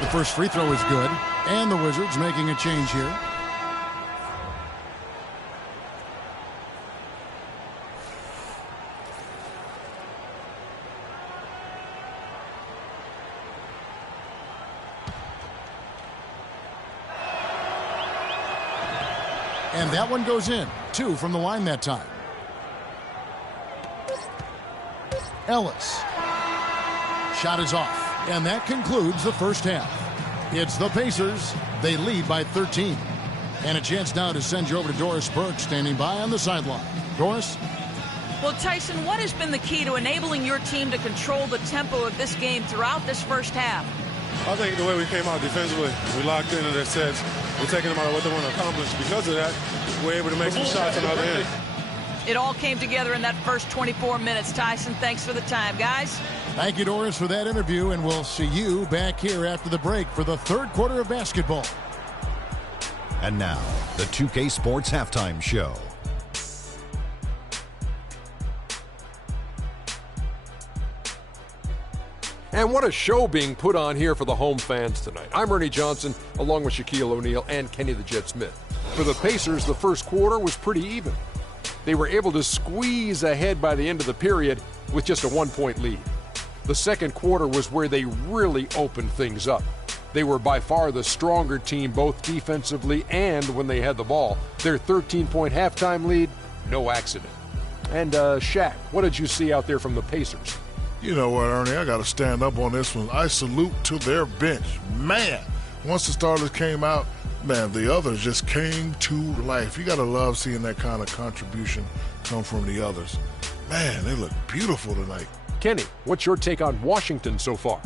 The first free throw is good, and the Wizards making a change here. And that one goes in. 2 from the line that time. Ellis. Shot is off. And that concludes the first half. It's the Pacers. They lead by 13. And a chance now to send you over to Doris Burke, standing by on the sideline. Doris? Well, Tyson, what has been the key to enabling your team to control the tempo of this game throughout this first half? I think the way we came out defensively, we locked into their sets. We're taking them out of what they want to accomplish. Because of that, we're able to make some shots on the other end. It all came together in that first 24 minutes. Tyson, thanks for the time, guys. Thank you, Doris, for that interview, and we'll see you back here after the break for the third quarter of basketball. And now, the 2K Sports Halftime Show. And what a show being put on here for the home fans tonight. I'm Ernie Johnson, along with Shaquille O'Neal and Kenny the Jet Smith. For the Pacers, the first quarter was pretty even. They were able to squeeze ahead by the end of the period with just a 1-point lead. The second quarter was where they really opened things up. They were by far the stronger team, both defensively and when they had the ball. Their 13-point halftime lead, no accident. And Shaq, what did you see out there from the Pacers? You know what, Ernie, I got to stand up on this one. I salute to their bench. Man, once the starters came out, man, the others just came to life. You got to love seeing that kind of contribution come from the others. Man, they look beautiful tonight. Kenny, what's your take on Washington so far?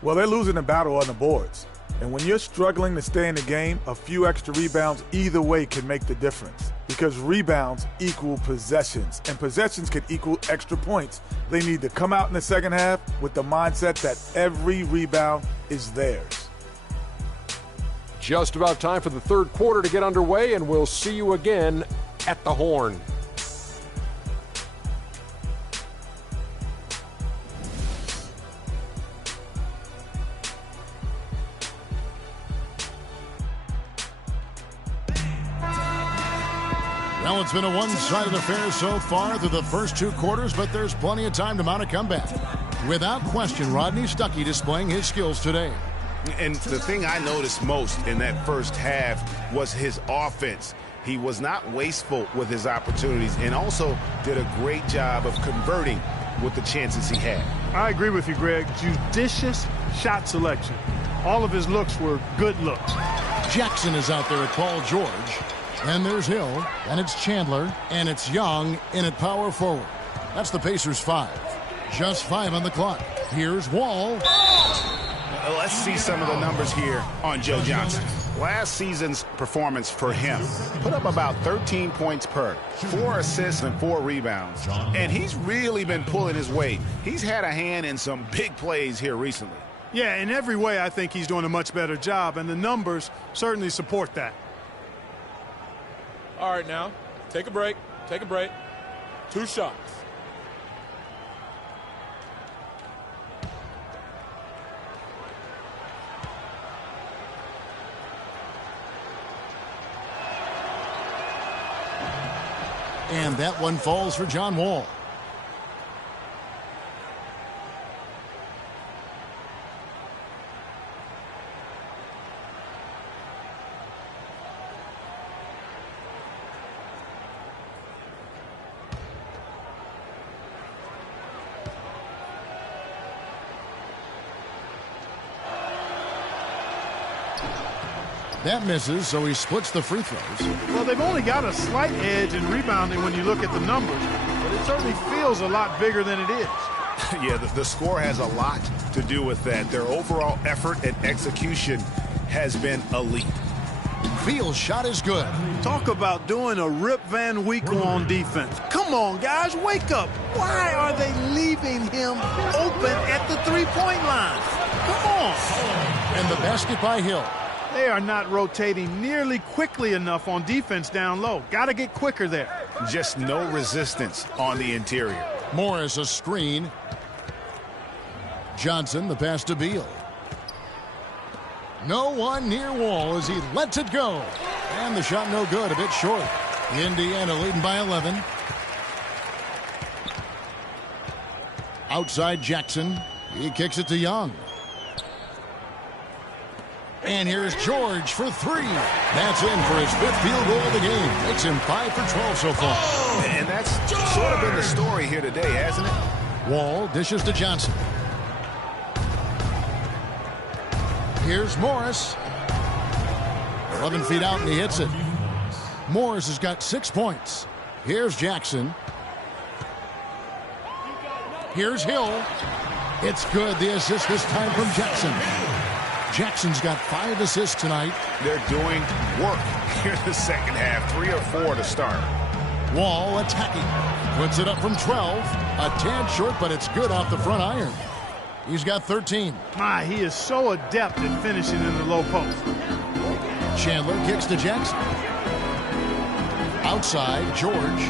Well, they're losing the battle on the boards. And when you're struggling to stay in the game, a few extra rebounds either way can make the difference. Because rebounds equal possessions, and possessions can equal extra points. They need to come out in the second half with the mindset that every rebound is theirs. Just about time for the third quarter to get underway, and we'll see you again at the Horn. Well, it's been a one-sided affair so far through the first 2 quarters, but there's plenty of time to mount a comeback. Without question, Rodney Stuckey displaying his skills today. And the thing I noticed most in that first half was his offense. He was not wasteful with his opportunities and also did a great job of converting with the chances he had. I agree with you, Greg. Judicious shot selection. All of his looks were good looks. Jackson is out there at Paul George. And there's Hill, and it's Chandler, and it's Young in at power forward. That's the Pacers 5. Just 5 on the clock. Here's Wall. Let's see some of the numbers here on Joe Johnson. Last season's performance for him put up about 13 points per, 4 assists and 4 rebounds. And he's really been pulling his weight. He's had a hand in some big plays here recently. Yeah, in every way, I think he's doing a much better job, and the numbers certainly support that. All right, now, take a break. Take a break. 2 shots. And that one falls for John Wall. That misses, so he splits the free throws. Well, they've only got a slight edge in rebounding when you look at the numbers, but it certainly feels a lot bigger than it is. Yeah, the score has a lot to do with that. Their overall effort and execution has been elite. Beal's shot is good. Talk about doing a Rip Van Winkle on defense. Come on, guys, wake up. Why are they leaving him open at the three-point line? Come on. And the basket by Hill. They are not rotating nearly quickly enough on defense down low. Got to get quicker there. Just no resistance on the interior. Morris a screen. Johnson the pass to Beal. No one near Wall as he lets it go. And the shot no good, a bit short. Indiana leading by 11. Outside Jackson. He kicks it to Young. And here's George for three. That's in for his 5th field goal of the game. Makes him 5 for 12 so far. And that's sort of been the story here today, hasn't it? Wall dishes to Johnson. Here's Morris. 11 feet out and he hits it. Morris has got 6 points. Here's Jackson. Here's Hill. It's good. The assist this time from Jackson. Jackson's got 5 assists tonight. They're doing work here in the second half. 3 or 4 to start. Wall attacking. Puts it up from 12. A tad short, but it's good off the front iron. He's got 13. My, he is so adept at finishing in the low post. Chandler kicks to Jackson. Outside, George.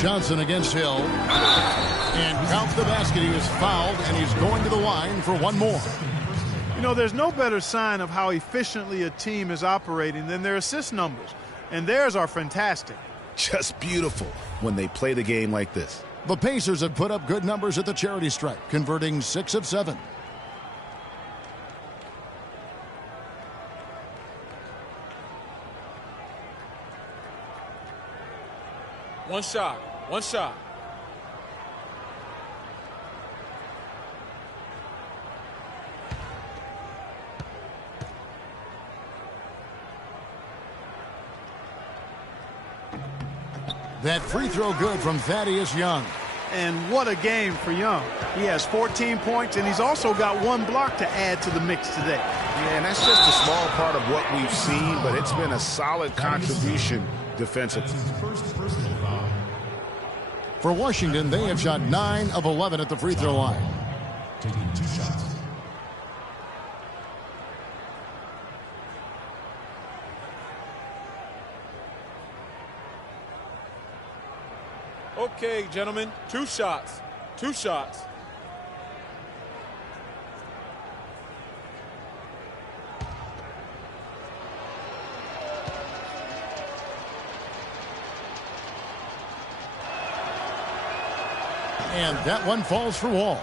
Johnson against Hill. And counts the basket. He was fouled, and he's going to the line for one more. You know, there's no better sign of how efficiently a team is operating than their assist numbers. And theirs are fantastic. Just beautiful when they play the game like this. The Pacers have put up good numbers at the charity stripe, converting 6 of 7. One shot. One shot. That free throw good from Thaddeus Young. And what a game for Young. He has 14 points, and he's also got 1 block to add to the mix today. Yeah, and that's just a small part of what we've seen, but it's been a solid contribution defensively. For Washington, they have shot 9 of 11 at the free throw line. Taking 2 shots. Okay, gentlemen, 2 shots. 2 shots. And that one falls for Wall.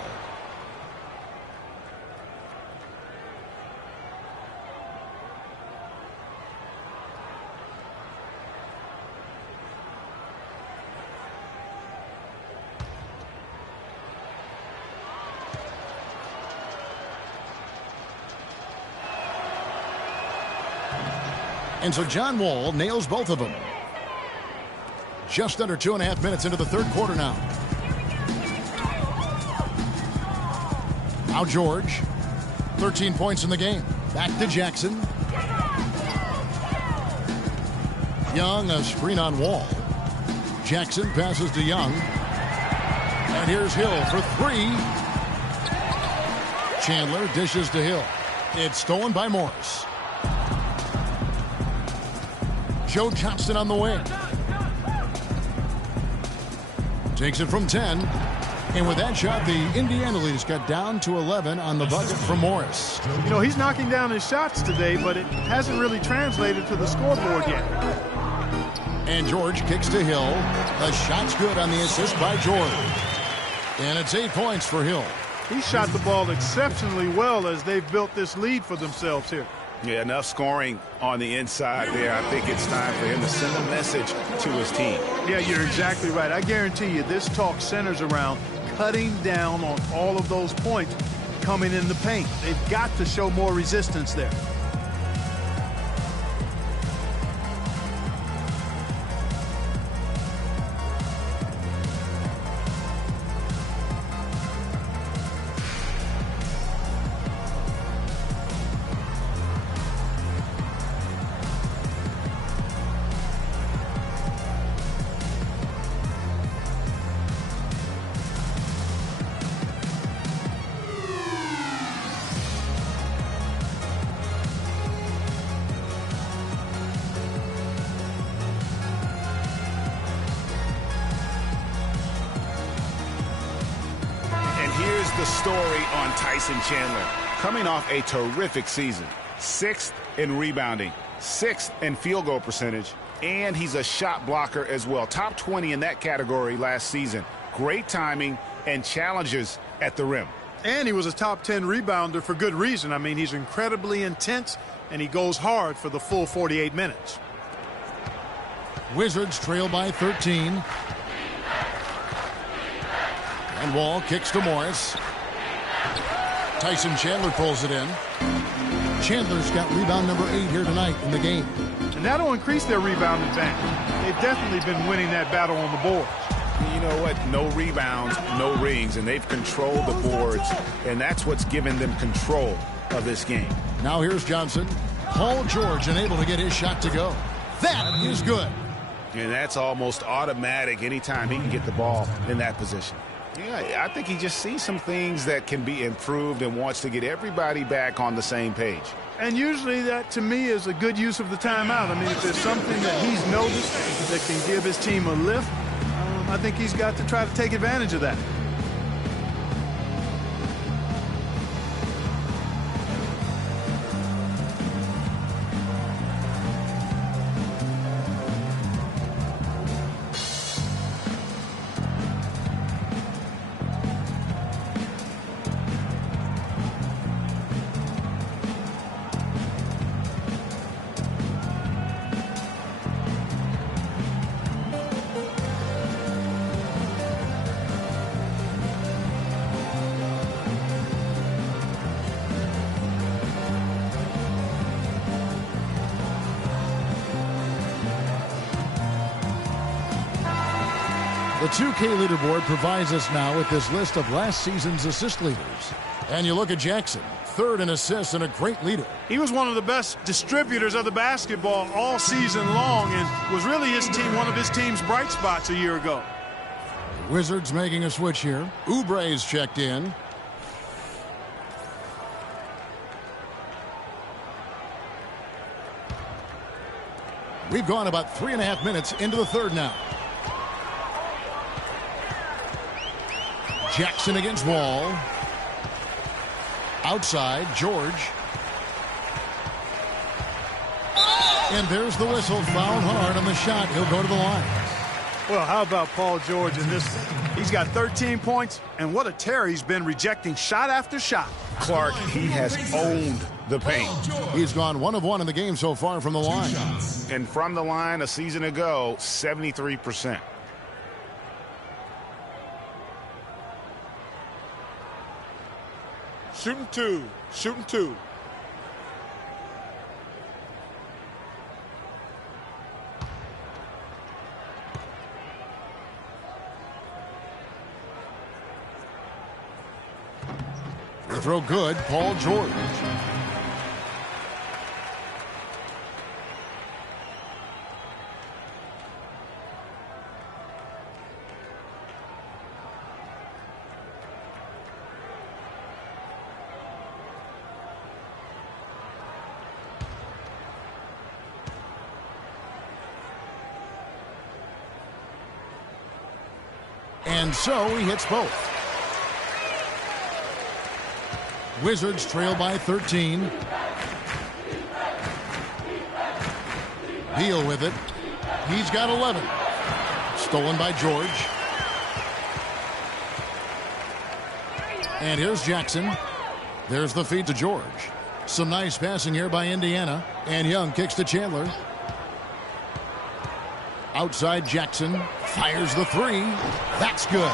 And so John Wall nails both of them. Just under 2.5 minutes into the third quarter now. Now George, 13 points in the game. Back to Jackson. Young, a screen on Wall. Jackson passes to Young. And here's Hill for 3. Chandler dishes to Hill. It's stolen by Morris. Joe Johnston on the wing. Takes it from 10. And with that shot, the Indiana lead has got down to 11 on the bucket from Morris. You know, he's knocking down his shots today, but it hasn't really translated to the scoreboard yet. And George kicks to Hill. The shot's good on the assist by George. And it's 8 points for Hill. He shot the ball exceptionally well as they've built this lead for themselves here. Yeah, enough scoring on the inside there. I think it's time for him to send a message to his team. Yeah, you're exactly right. I guarantee you this talk centers around cutting down on all of those points coming in the paint. They've got to show more resistance there. the story on Tyson Chandler. Coming off a terrific season. 6th in rebounding, 6th in field goal percentage, and he's a shot blocker as well. Top 20 in that category last season. Great timing and challenges at the rim. And he was a top 10 rebounder for good reason. I mean, he's incredibly intense, and he goes hard for the full 48 minutes. Wizards trail by 13. And Wall kicks to Morris. Tyson Chandler pulls it in. Chandler's got rebound number 8 here tonight in the game. And that'll increase their rebound advantage. They've definitely been winning that battle on the boards. You know what? No rebounds, no rings, and they've controlled the boards, and that's what's given them control of this game. Now here's Johnson. Paul George unable to get his shot to go. That is good. And that's almost automatic anytime he can get the ball in that position. Yeah, I think he just sees some things that can be improved and wants to get everybody back on the same page. And usually that, to me, is a good use of the timeout. I mean, if there's something that he's noticed that can give his team a lift, I think he's got to try to take advantage of that. The 2K leaderboard provides us now with this list of last season's assist leaders. And you look at Jackson, 3rd in assists and a great leader. He was one of the best distributors of the basketball all season long and was really one of his team's bright spots a year ago. The Wizards making a switch here. Oubre's checked in. We've gone about 3.5 minutes into the 3rd now. Jackson against Wall. Outside, George. And there's the whistle. Foul hard on the shot. He'll go to the line. Well, how about Paul George in this? He's got 13 points, and what a tear he's been, rejecting shot after shot. Clark, he has owned the paint. He's gone 1 of 1 in the game so far from the line. And from the line a season ago, 73%. Shooting 2. Shooting 2. The throw good. Paul George. And so he hits both. Wizards trail by 13. Beal with it. He's got 11. Stolen by George. And here's Jackson. There's the feed to George. Some nice passing here by Indiana. And Young kicks to Chandler. Outside Jackson. Fires the 3. That's good.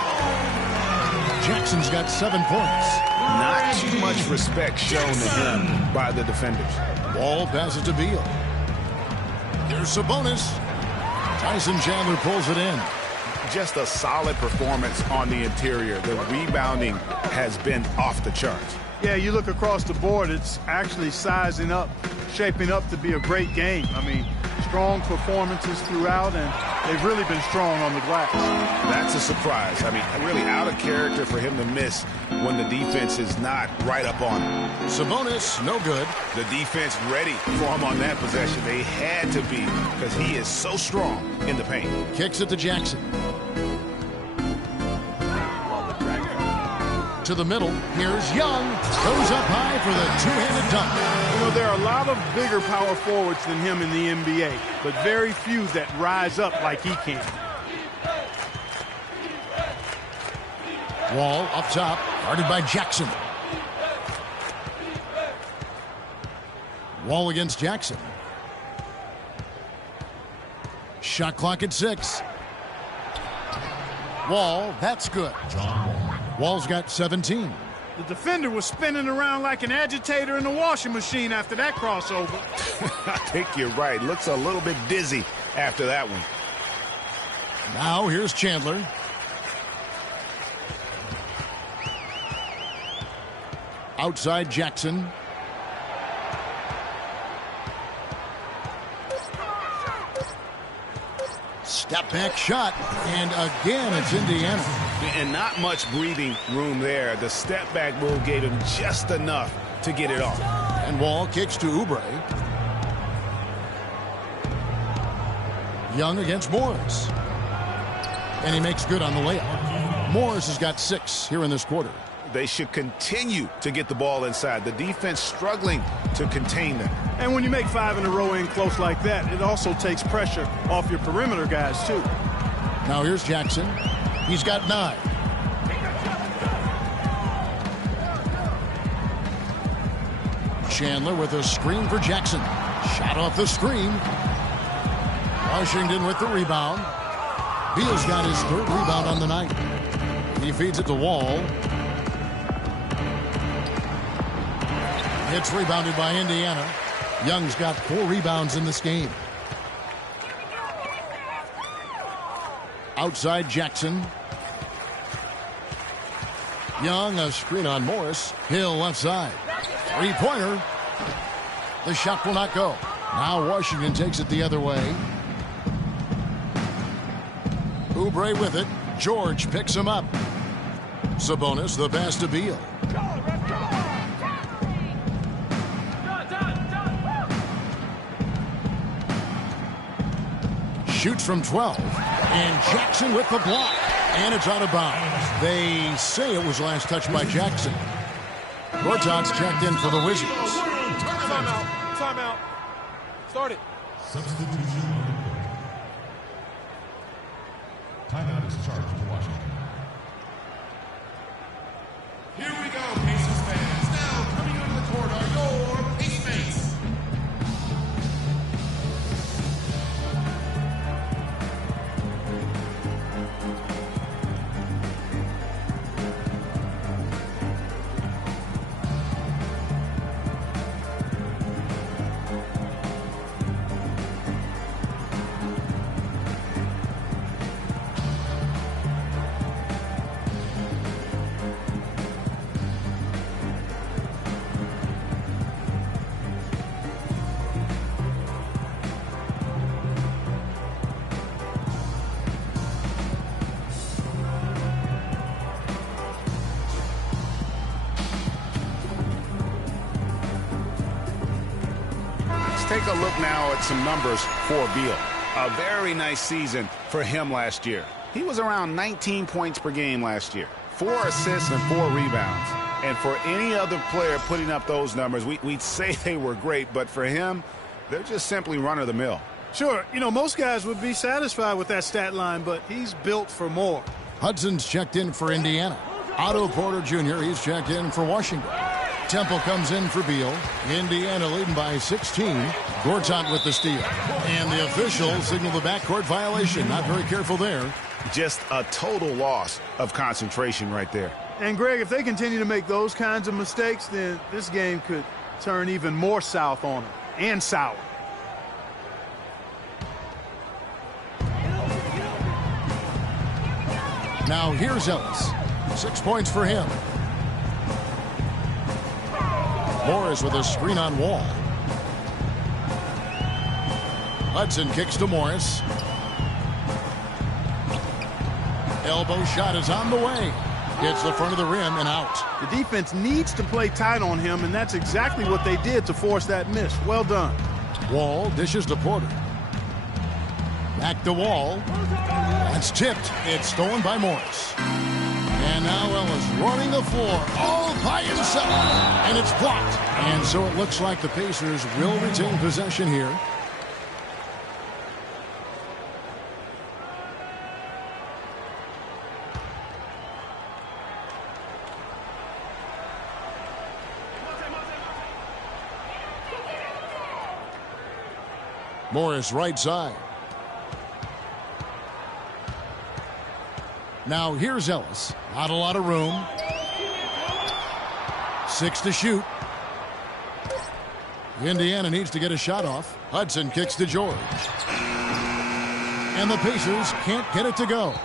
Jackson's got 7 points. Not too much respect shown to him by the defenders. Wall passes to Beal. Here's Sabonis. Tyson Chandler pulls it in. Just a solid performance on the interior. The rebounding has been off the charts. Yeah, you look across the board, it's actually sizing up, shaping up to be a great game. I mean, strong performances throughout, and they've really been strong on the glass. That's a surprise. I mean, really out of character for him to miss when the defense is not right up on him. Sabonis, no good. The defense ready for him on that possession. They had to be, because he is so strong in the paint. Kicks it to Jackson. To to the middle. Here's Young. Goes up high for the two-handed dunk. You know, there are a lot of bigger power forwards than him in the NBA, but very few that rise up like he can. Wall up top, guarded by Jackson. Wall against Jackson. Shot clock at 6. Wall, that's good. Wall's got 17. The defender was spinning around like an agitator in a washing machine after that crossover. I think you're right. Looks a little bit dizzy after that one. Now here's Chandler. Outside Jackson. Step back shot, and again it's Indiana. And not much breathing room there. The step back move gave him just enough to get it off. And Wall kicks to Oubre. Young against Morris. And he makes good on the layup. Morris has got 6 here in this quarter. They should continue to get the ball inside. The defense struggling to contain them. And when you make 5 in a row in close like that, it also takes pressure off your perimeter guys, too. Now here's Jackson. He's got 9. Chandler with a screen for Jackson. Shot off the screen. Washington with the rebound. Beal's got his 3rd rebound on the night. He feeds it to Wall. It's rebounded by Indiana. Young's got 4 rebounds in this game. Outside Jackson. Young, a screen on Morris. Hill left side. 3-pointer. The shot will not go. Now Washington takes it the other way. Oubre with it. George picks him up. Sabonis, the pass to Beal. Shoots from 12. And Jackson with the block. And it's out of bounds. They say it was last touched by Jackson. Gortat's checked in for the Wizards. Timeout. Timeout. Start it. Substitution. Timeout is charged to Washington. Here we go, Pacers fans. Now coming onto the court are your Pace mates. Take a look now at some numbers for Beal. A very nice season for him last year. He was around 19 points per game last year. 4 assists and 4 rebounds. And for any other player putting up those numbers, we'd say they were great, but for him, they're just simply run-of-the-mill. Sure, you know, most guys would be satisfied with that stat line, but he's built for more. Hudson's checked in for Indiana. Otto Porter Jr., he's checked in for Washington. Temple comes in for Beal. Indiana leading by 16. Gortat with the steal. And the officials signal the backcourt violation. Not very careful there. Just a total loss of concentration right there. And, Greg, if they continue to make those kinds of mistakes, then this game could turn even more south on them. And sour. Now here's Ellis. 6 points for him. Morris with a screen on Wall. Hudson kicks to Morris. Elbow shot is on the way. Hits the front of the rim and out. The defense needs to play tight on him, and that's exactly what they did to force that miss. Well done. Wall dishes to Porter. Back to Wall. That's tipped. It's stolen by Morris. And now Ellis running the floor all by himself. And it's blocked. And so it looks like the Pacers will retain possession here. Morris right side. Now here's Ellis. Not a lot of room. 6 to shoot. Indiana needs to get a shot off. Hudson kicks to George. And the Pacers can't get it to go.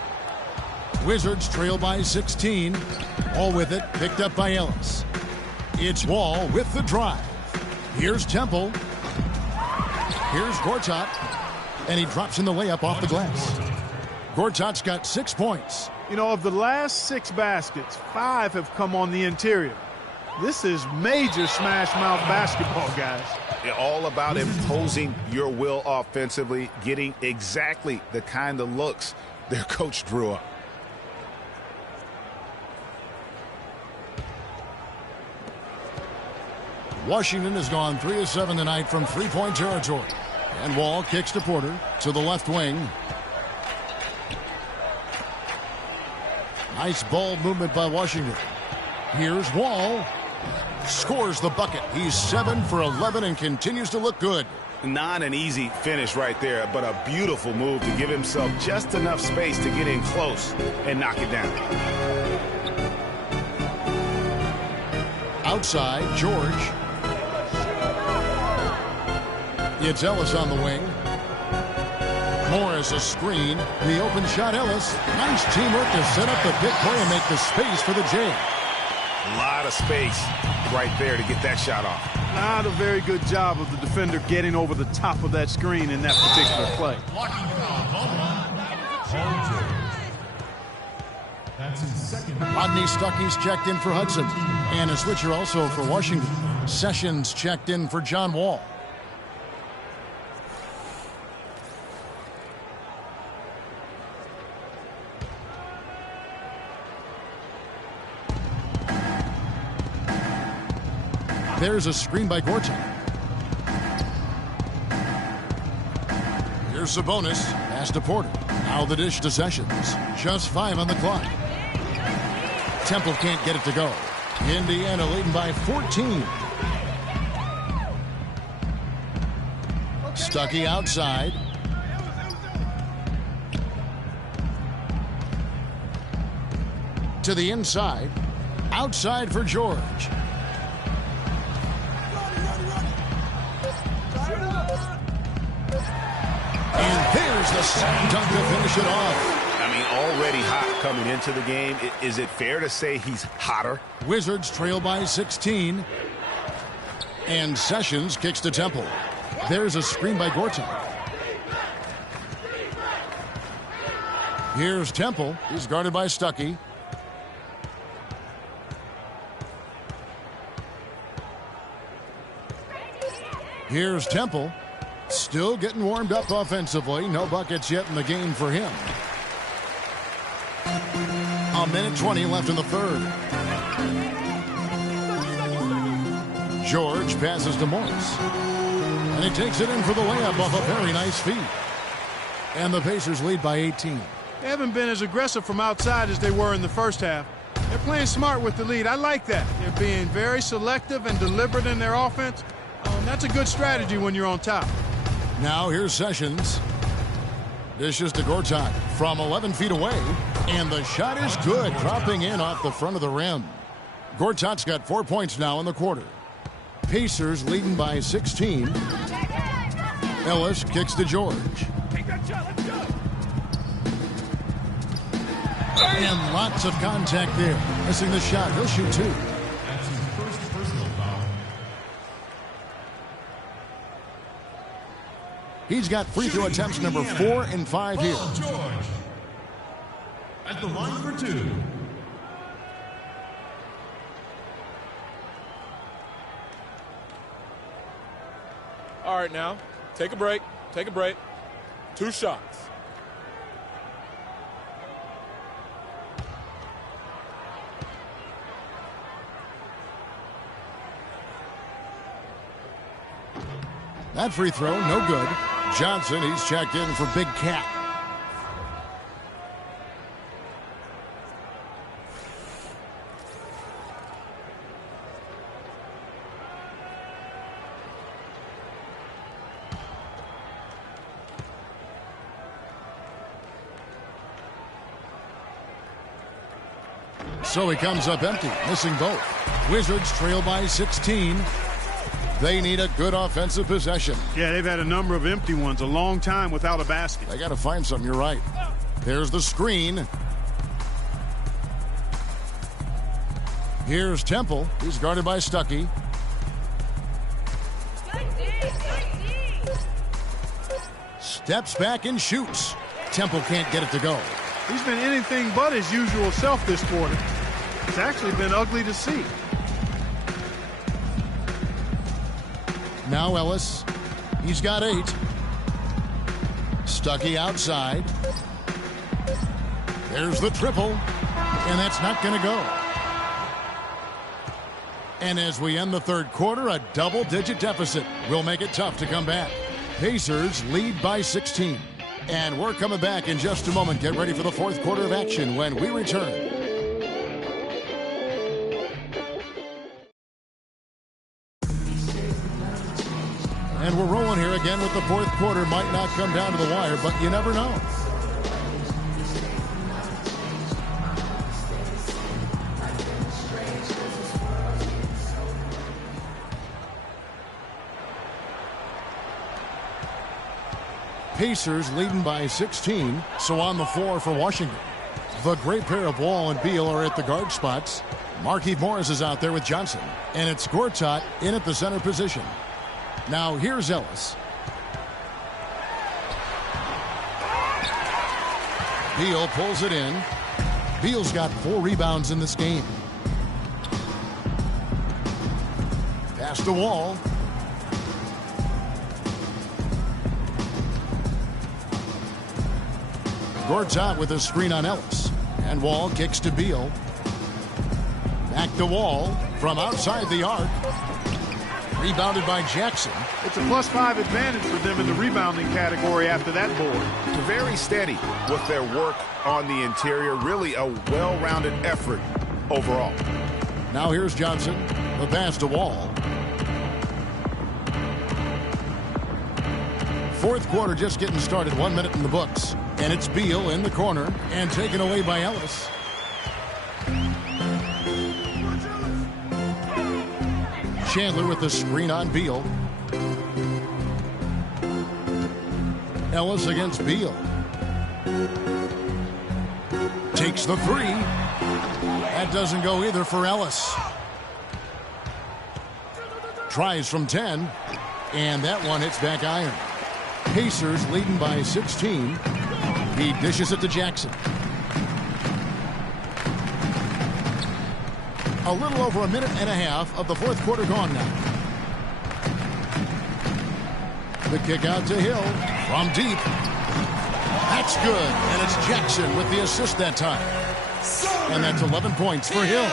Wizards trail by 16. All with it, picked up by Ellis. It's Wall with the drive. Here's Temple. Here's Gortat. And he drops in the layup off the glass. Gortat's got 6 points. You know, of the last 6 baskets, 5 have come on the interior. This is major smash mouth basketball, guys. All about imposing your will offensively, getting exactly the kind of looks their coach drew up. Washington has gone 3 of 7 tonight from three-point territory. And Wall kicks to Porter to the left wing. Nice ball movement by Washington. Here's Wall. Scores the bucket. He's 7 for 11 and continues to look good. Not an easy finish right there, but a beautiful move to give himself just enough space to get in close and knock it down. Outside, George. It's Ellis on the wing. Morris a screen. The open shot, Ellis. Nice teamwork to set up the big play and make the space for the J. A lot of space right there to get that shot off. Not a very good job of the defender getting over the top of that screen in that particular play. Rodney Stuckey's checked in for Hudson. And a switcher also for Washington. Sessions checked in for John Wall. There's a screen by Gortat. Here's Sabonis. Pass to Porter. Now the dish to Sessions. Just 5 on the clock. Temple can't get it to go. Indiana leading by 14. Stuckey outside. To the inside. Outside for George. And there's the slam dunk to finish it off. I mean, already hot coming into the game. Is it fair to say he's hotter? Wizards trail by 16. And Sessions kicks to Temple. There's a screen by Gortat. Here's Temple. He's guarded by Stuckey. Here's Temple. Still getting warmed up offensively. No buckets yet in the game for him. 1:20 left in the third. George passes to Morris. And he takes it in for the layup off a very nice feed. And the Pacers lead by 18. They haven't been as aggressive from outside as they were in the first half. They're playing smart with the lead. I like that. They're being very selective and deliberate in their offense. That's a good strategy when you're on top. Now here's Sessions. Dishes to Gortat from 11 feet away. And the shot is good, dropping in off the front of the rim. Gortat's got 4 points now in the quarter. Pacers leading by 16. Ellis kicks to George. And lots of contact there. Missing the shot. He'll shoot 2. He's got free throw attempts number 4 and 5 here. George at the line for 2. All right, now, take a break. Take a break. 2 shots. That free throw, no good. Johnson, he's checked in for Big Cat. So he comes up empty, missing both. Wizards trail by 16. They need a good offensive possession. Yeah, they've had a number of empty ones, a long time without a basket. They got to find something, you're right. There's the screen. Here's Temple. He's guarded by Stuckey. Steps back and shoots. Temple can't get it to go. He's been anything but his usual self this quarter. It's actually been ugly to see. Now Ellis. He's got 8. Stuckey outside. There's the triple. And that's not going to go. And as we end the third quarter, a double-digit deficit will make it tough to come back. Pacers lead by 16. And we're coming back in just a moment. Get ready for the fourth quarter of action when we return. And we're rolling here again with the fourth quarter. Might not come down to the wire, but you never know. Pacers leading by 16. So on the floor for Washington. The great pair of Wall and Beal are at the guard spots. Markieff Morris is out there with Johnson. And it's Gortat in at the center position. Now here's Ellis. Beal pulls it in. Beal's got 4 rebounds in this game. Pass to Wall. Gortat with a screen on Ellis. And Wall kicks to Beal. Back to Wall from outside the arc. Rebounded by Jackson. It's a +5 advantage for them in the rebounding category after that board. Very steady with their work on the interior. Really a well-rounded effort overall. Now here's Johnson. The pass to Wall. Fourth quarter just getting started. 1 minute in the books. And it's Beal in the corner and taken away by Ellis. Chandler with the screen on Beal. Ellis against Beal. Takes the 3. That doesn't go either for Ellis. Tries from 10. And that one hits back iron. Pacers leading by 16. He dishes it to Jackson. A little over a minute and a half of the fourth quarter gone now. The kick out to Hill from deep. That's good. And it's Jackson with the assist that time. And that's 11 points for Hill.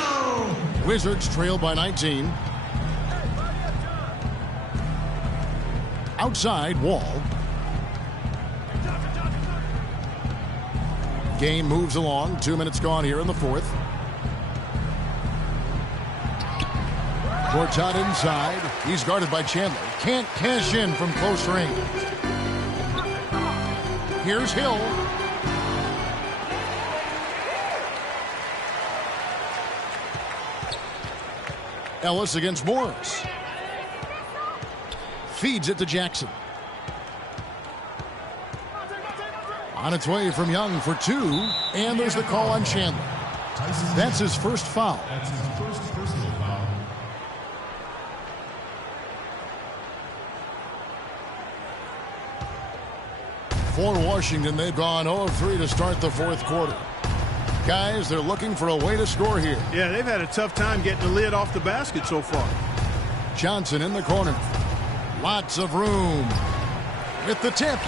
Wizards trail by 19. Outside, Wall. Game moves along. 2 minutes gone here in the fourth. Gortat inside. He's guarded by Chandler. Can't cash in from close range. Here's Hill. Ellis against Morris. Feeds it to Jackson. On its way from Young for 2. And there's the call on Chandler. That's his first foul. For Washington, they've gone 0 of 3 to start the fourth quarter. Guys, they're looking for a way to score here. Yeah, they've had a tough time getting the lid off the basket so far. Johnson in the corner. Lots of room. With the tip.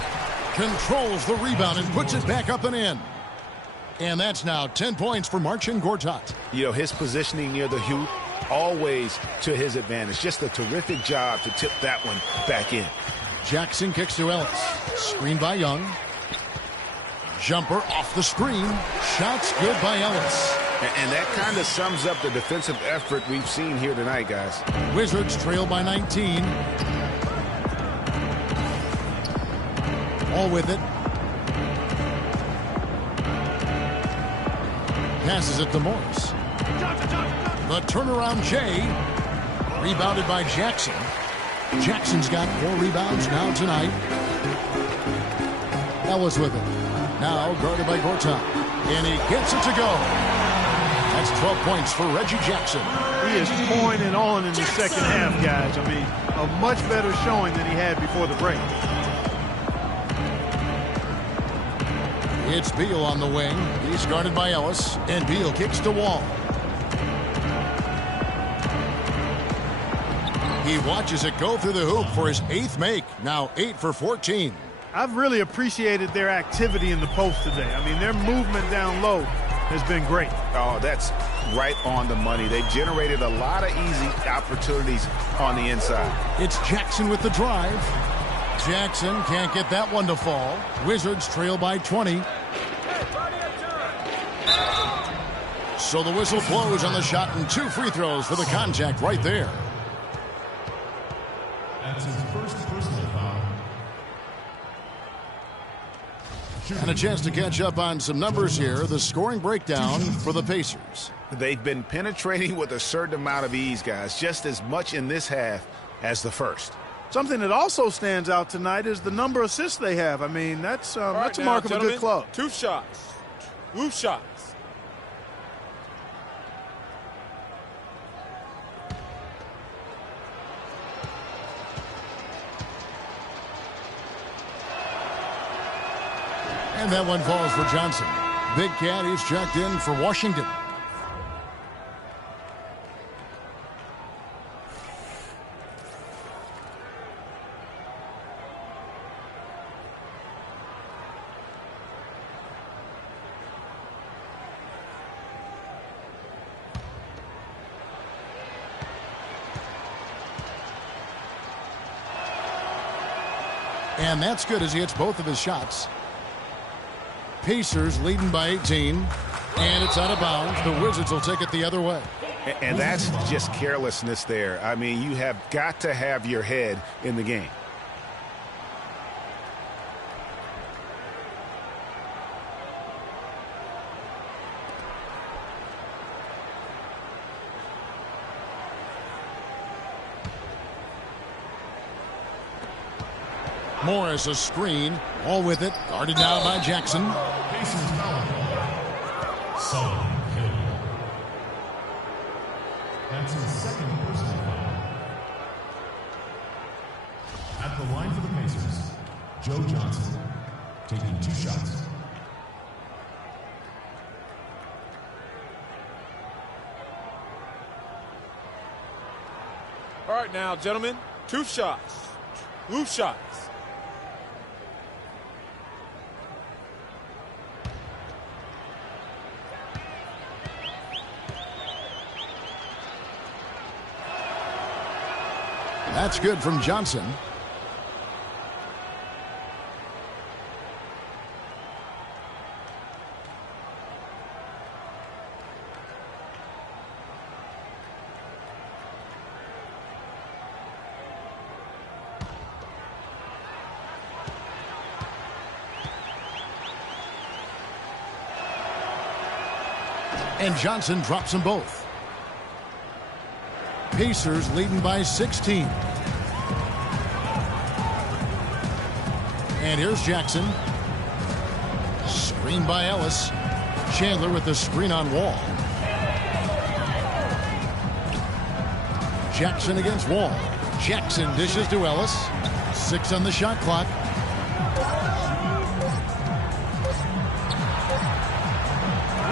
Controls the rebound and puts it back up and in. And that's now 10 points for Marcin Gortat. You know, his positioning near the hoop, always to his advantage. Just a terrific job to tip that one back in. Jackson kicks to Ellis. Screen by Young. Jumper off the screen. Shots good by Ellis. And that kind of sums up the defensive effort we've seen here tonight, guys. Wizards trail by 19. All with it. Passes it to Morris. The turnaround Jay. Rebounded by Jackson. Jackson's got 4 rebounds now tonight. Ellis with it. Now guarded by Gortat. And he gets it to go. That's 12 points for Reggie Jackson. He is pouring it on in the second half, guys. I mean, a much better showing than he had before the break. It's Beal on the wing. He's guarded by Ellis. And Beal kicks to Wall. He watches it go through the hoop for his 8th make. Now 8 for 14. I've really appreciated their activity in the post today. I mean, their movement down low has been great. Oh, that's right on the money. They've generated a lot of easy opportunities on the inside. It's Jackson with the drive. Jackson can't get that one to fall. Wizards trail by 20. So the whistle blows on the shot and 2 free throws for the contact right there. That's his first personal foul. And a chance to catch up on some numbers here. The scoring breakdown for the Pacers. They've been penetrating with a certain amount of ease, guys, just as much in this half as the first. Something that also stands out tonight is the number of assists they have. I mean, that's a mark of a good club. 2 shots. 2 shots. And that one falls for Johnson. Big Cat, he's checked in for Washington. And that's good as he hits both of his shots. Pacers leading by 18. And it's out of bounds. The Wizards will take it the other way. And that's just carelessness there. I mean, you have got to have your head in the game. Morris a screen. All with it. Guarded now by Jackson. Pacers foul. Sullivan Hill. That's his second personal foul. At the line for the Pacers, Joe Johnson, taking 2 shots. All right now, gentlemen, 2 shots. 2 shots. That's good from Johnson. And Johnson drops them both. Pacers leading by 16. And here's Jackson. Screen by Ellis. Chandler with the screen on Wall. Jackson against Wall. Jackson dishes to Ellis. 6 on the shot clock.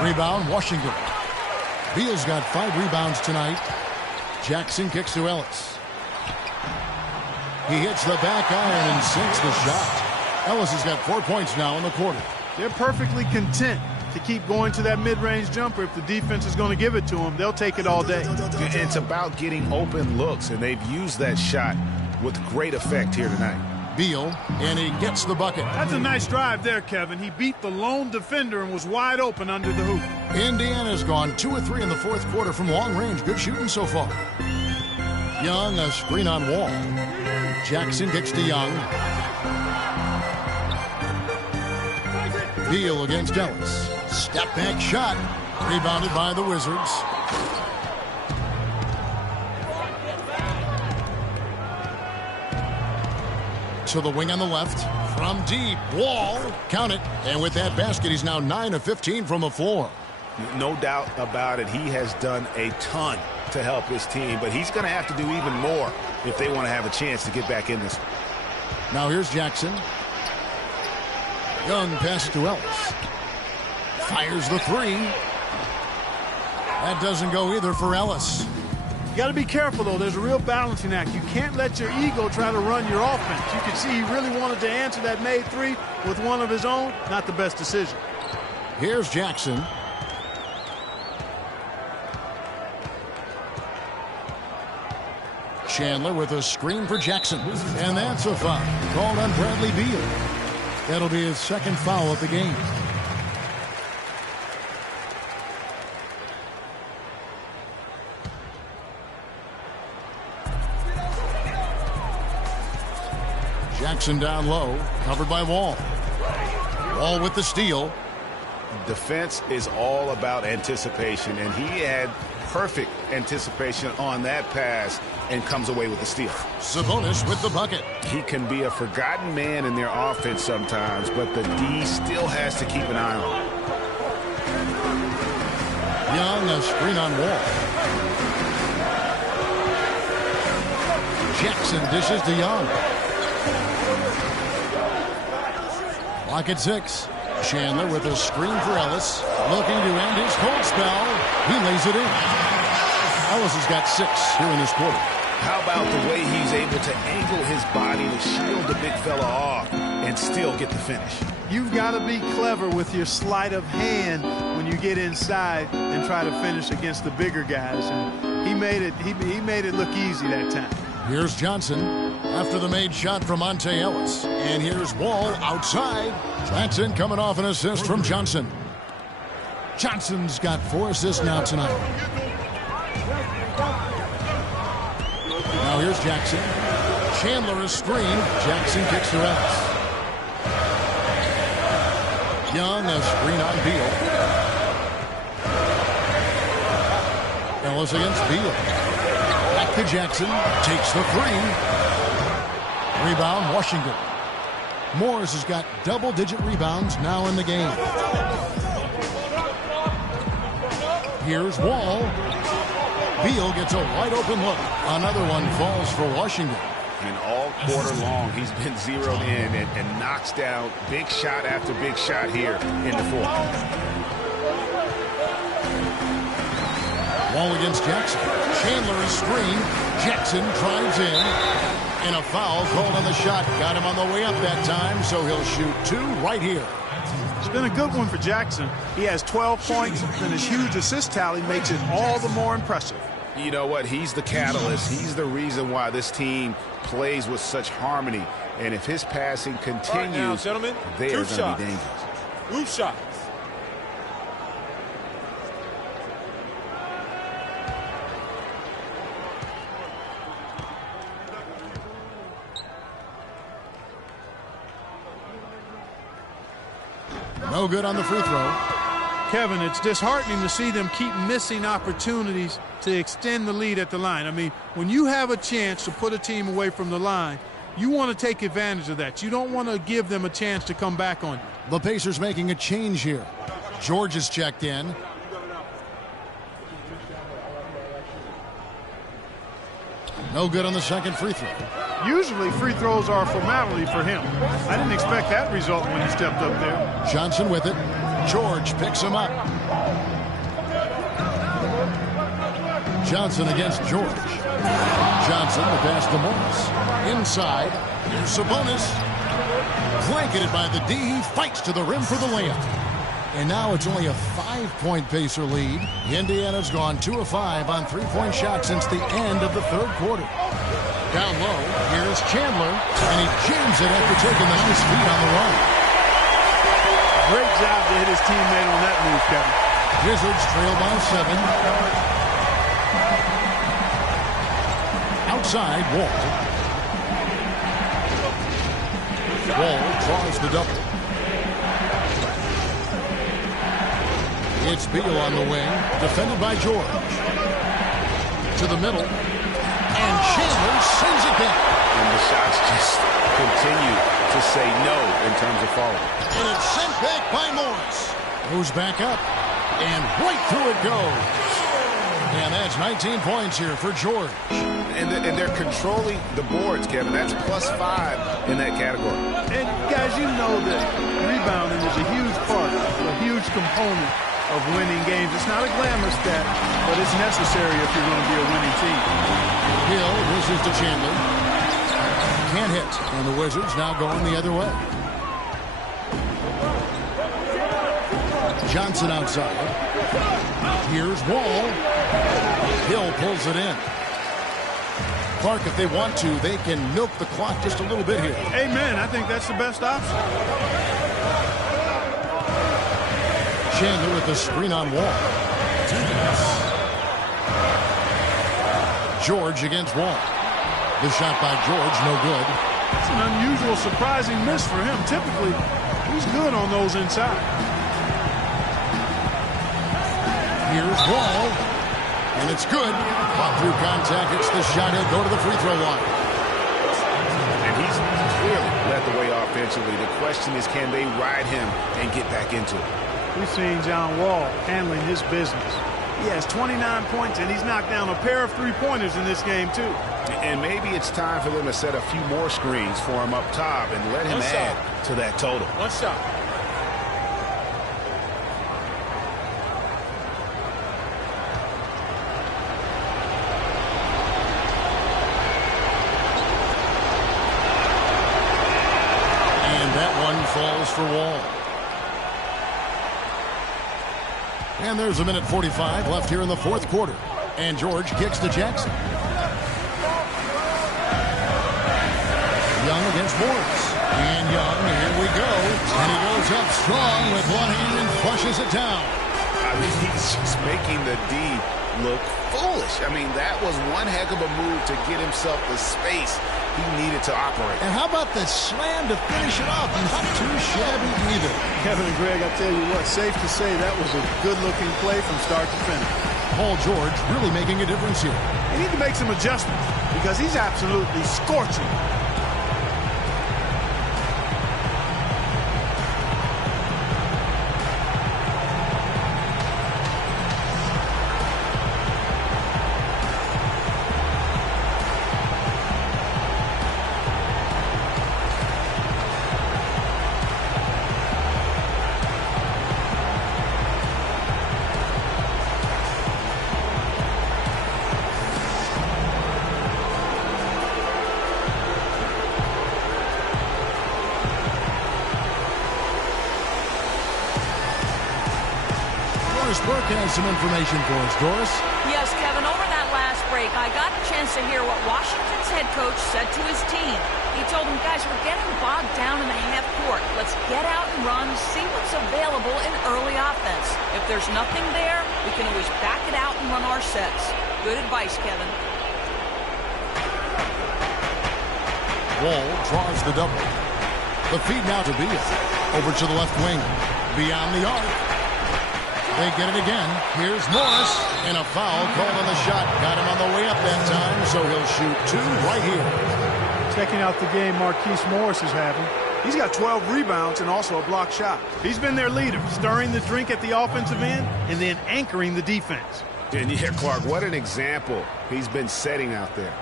Rebound, Washington. Beal's got 5 rebounds tonight. Jackson kicks to Ellis. He hits the back iron and sinks the shot. Ellis has got 4 points now in the quarter. They're perfectly content to keep going to that mid-range jumper. If the defense is going to give it to them, they'll take it all day. It's about getting open looks, and they've used that shot with great effect here tonight. Beal, and he gets the bucket. That's a nice drive there, Kevin. He beat the lone defender and was wide open under the hoop. Indiana's gone 2 of 3 in the fourth quarter from long range. Good shooting so far. Young, a screen on Wall. Jackson kicks to Young. Beal against Ellis. Step back shot. Rebounded by the Wizards. To the wing on the left. From deep. Wall. Count it. And with that basket, he's now 9 of 15 from the floor. No doubt about it. He has done a ton to help his team, but he's going to have to do even more if they want to have a chance to get back in this. Now here's Jackson. Young passes to Ellis. Fires the three. That doesn't go either for Ellis. You got to be careful, though. There's a real balancing act. You can't let your ego try to run your offense. You can see he really wanted to answer that made three with one of his own. Not the best decision. Here's Jackson. Chandler with a screen for Jackson. And that's a foul called on Bradley Beal. That'll be his second foul of the game. Jackson down low, covered by Wall. Wall with the steal. Defense is all about anticipation, and he had perfect anticipation on that pass and comes away with the steal. Sabonis with the bucket. He can be a forgotten man in their offense sometimes, but the D still has to keep an eye on him. Young, a screen on Wall. Jackson dishes to Young. Clock at 6. Chandler with a screen for Ellis. Looking to end his cold spell. He lays it in. Ellis has got 6 here in this quarter. How about the way he's able to angle his body to shield the big fella off and still get the finish? You've got to be clever with your sleight of hand when you get inside and try to finish against the bigger guys. And he made it look easy that time. Here's Johnson after the made shot from Monte Ellis. And here's Wall outside. Johnson coming off an assist from Johnson. Johnson's got 4 assists now tonight. Now here's Jackson. Chandler is screen. Jackson kicks to Ellis. Young, a screen on Beal. Ellis against Beal. Back to Jackson. Takes the 3. Rebound, Washington. Morris has got double-digit rebounds now in the game. Here's Wall. Beal gets a wide-open look. Another one falls for Washington. And all quarter long, he's been zeroed in and knocks down big shot after big shot here in the fourth. Wall against Jackson. Chandler is screen. Jackson drives in. And a foul called on the shot. Got him on the way up that time, so he'll shoot 2 right here. It's been a good one for Jackson. He has 12 points, and his huge assist tally makes it all the more impressive. You know what? He's the catalyst. He's the reason why this team plays with such harmony. And if his passing continues, right, now, gentlemen, they are going to be dangerous. Group shots. No good on the free throw. Kevin, it's disheartening to see them keep missing opportunities to extend the lead at the line. I mean, when you have a chance to put a team away from the line, you want to take advantage of that. You don't want to give them a chance to come back on you. The Pacers making a change here. George has checked in. No good on the second free throw. Usually free throws are a formality for him. I didn't expect that result when he stepped up there. Johnson with it. George picks him up. Johnson against George. Johnson the pass to Morris. Inside. Here's Sabonis. Blanketed by the D. He fights to the rim for the layup. And now it's only a 5-point Pacer lead. Indiana's gone 2 of 5 on 3-point shots since the end of the third quarter. Down low, here's Chandler, and he jams it after taking the nice feed on the run. Great job to hit his teammate on that move, Kevin. Wizards trail by 7. Outside, Wall. Wall draws the double. It's Beal on the wing, defended by George. To the middle, and Chandler sends it back. And the shots just continue to say no in terms of falling. And it's sent back by Morris. Goes back up, and right through it goes. And that's 19 points here for George. And they're controlling the boards, Kevin. That's +5 in that category. And guys, you know that rebounding is a huge part, a huge component of winning games. It's not a glamour stat, but it's necessary if you're going to be a winning team. Hill misses to Chandler. Can't hit. And the Wizards now going the other way. Johnson outside. Here's Wall. Hill pulls it in. Clark, if they want to, they can milk the clock just a little bit here. Amen. I think that's the best option. Chandler with the screen on Wall. George against Wall. The shot by George, no good. It's an unusual, surprising miss for him. Typically, he's good on those inside. Here's Wall. And it's good. Caught through contact. It's the shot. He'll go to the free throw line. And he's clearly led the way offensively. The question is, can they ride him and get back into it? We've seen John Wall handling his business. He has 29 points, and he's knocked down a pair of three-pointers in this game, too. And maybe it's time for them to set a few more screens for him up top and let him add to that total. One shot. Falls for Wall. And there's a minute 45 left here in the fourth quarter. And George kicks to Jackson. Young against Morris. And Young, here we go. And he goes up strong with one hand and flushes it down. I mean, he's just making the D look foolish. I mean, that was one heck of a move to get himself the space he needed to operate. And how about the slam to finish it off? Not too shabby either. Kevin and Greg, I tell you what, safe to say that was a good-looking play from start to finish. Paul George really making a difference here. They need to make some adjustments because he's absolutely scorching. Burke has some information for us, Doris. Yes, Kevin, over that last break, I got a chance to hear what Washington's head coach said to his team. He told them, guys, we're getting bogged down in the half court. Let's get out and run, see what's available in early offense. If there's nothing there, we can always back it out and run our sets. Good advice, Kevin. Wall draws the double. The feed now to Beal. Over to the left wing. Beyond the arc. They get it again. Here's Morris. And a foul called on the shot. Got him on the way up that time, so he'll shoot two right here. Checking out the game Marquise Morris is having. He's got 12 rebounds and also a block shot. He's been their leader, stirring the drink at the offensive end and then anchoring the defense. And yeah, Clark, what an example he's been setting out there.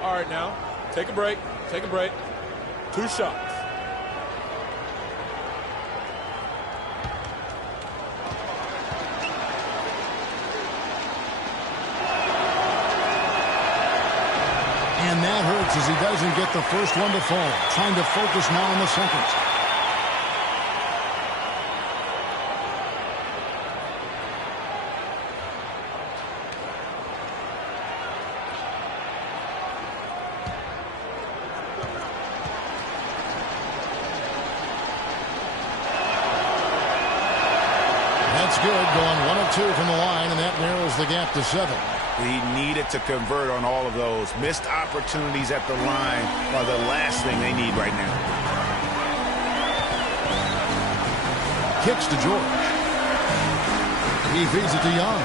All right, now, take a break. Take a break. 2 shots. And that hurts as he doesn't get the first one to fall. Trying to focus now on the second. It's good, going 1 of 2 from the line, and that narrows the gap to 7. He needed to convert on all of those. Missed opportunities at the line are the last thing they need right now. Kicks to George. He feeds it to Young.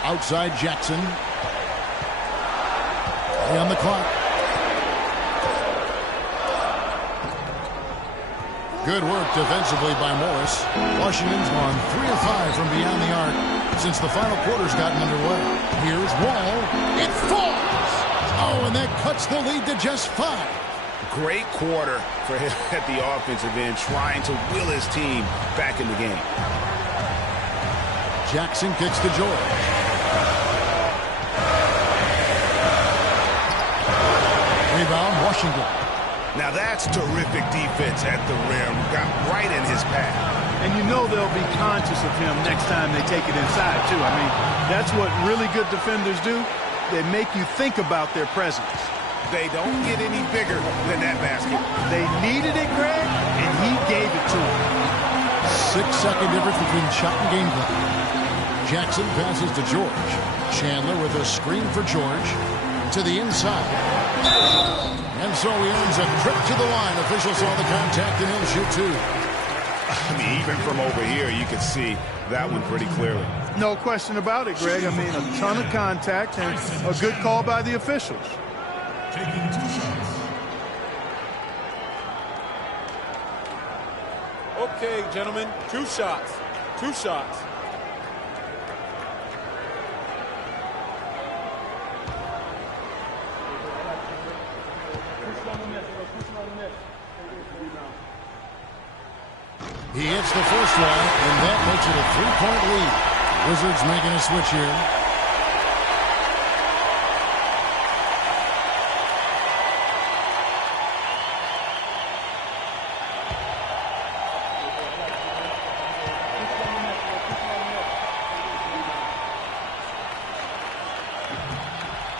Outside Jackson. On the clock. Good work defensively by Morris. Washington's gone 3 of 5 from beyond the arc since the final quarter's gotten underway. Here's Wall. It falls! Oh, and that cuts the lead to just 5. Great quarter for him at the offensive end, trying to will his team back in the game. Jackson kicks to George. Rebound, Washington. Now that's terrific defense at the rim. Got right in his path. And you know they'll be conscious of him next time they take it inside, too. I mean, that's what really good defenders do. They make you think about their presence. They don't get any bigger than that basket. They needed it, Greg, and he gave it to them. 6-second difference between shot and game clock. Jackson passes to George. Chandler with a screen for George. To the inside. And so he earns a trip to the line. Officials saw the contact and he'll shoot 2. I mean, even from over here, you can see that one pretty clearly. No question about it, Greg. I mean, a ton of contact and a good call by the officials. Taking 2 shots. Okay, gentlemen, 2 shots. 2 shots. He hits the first one, and that makes it a 3-point lead. Wizards making a switch here.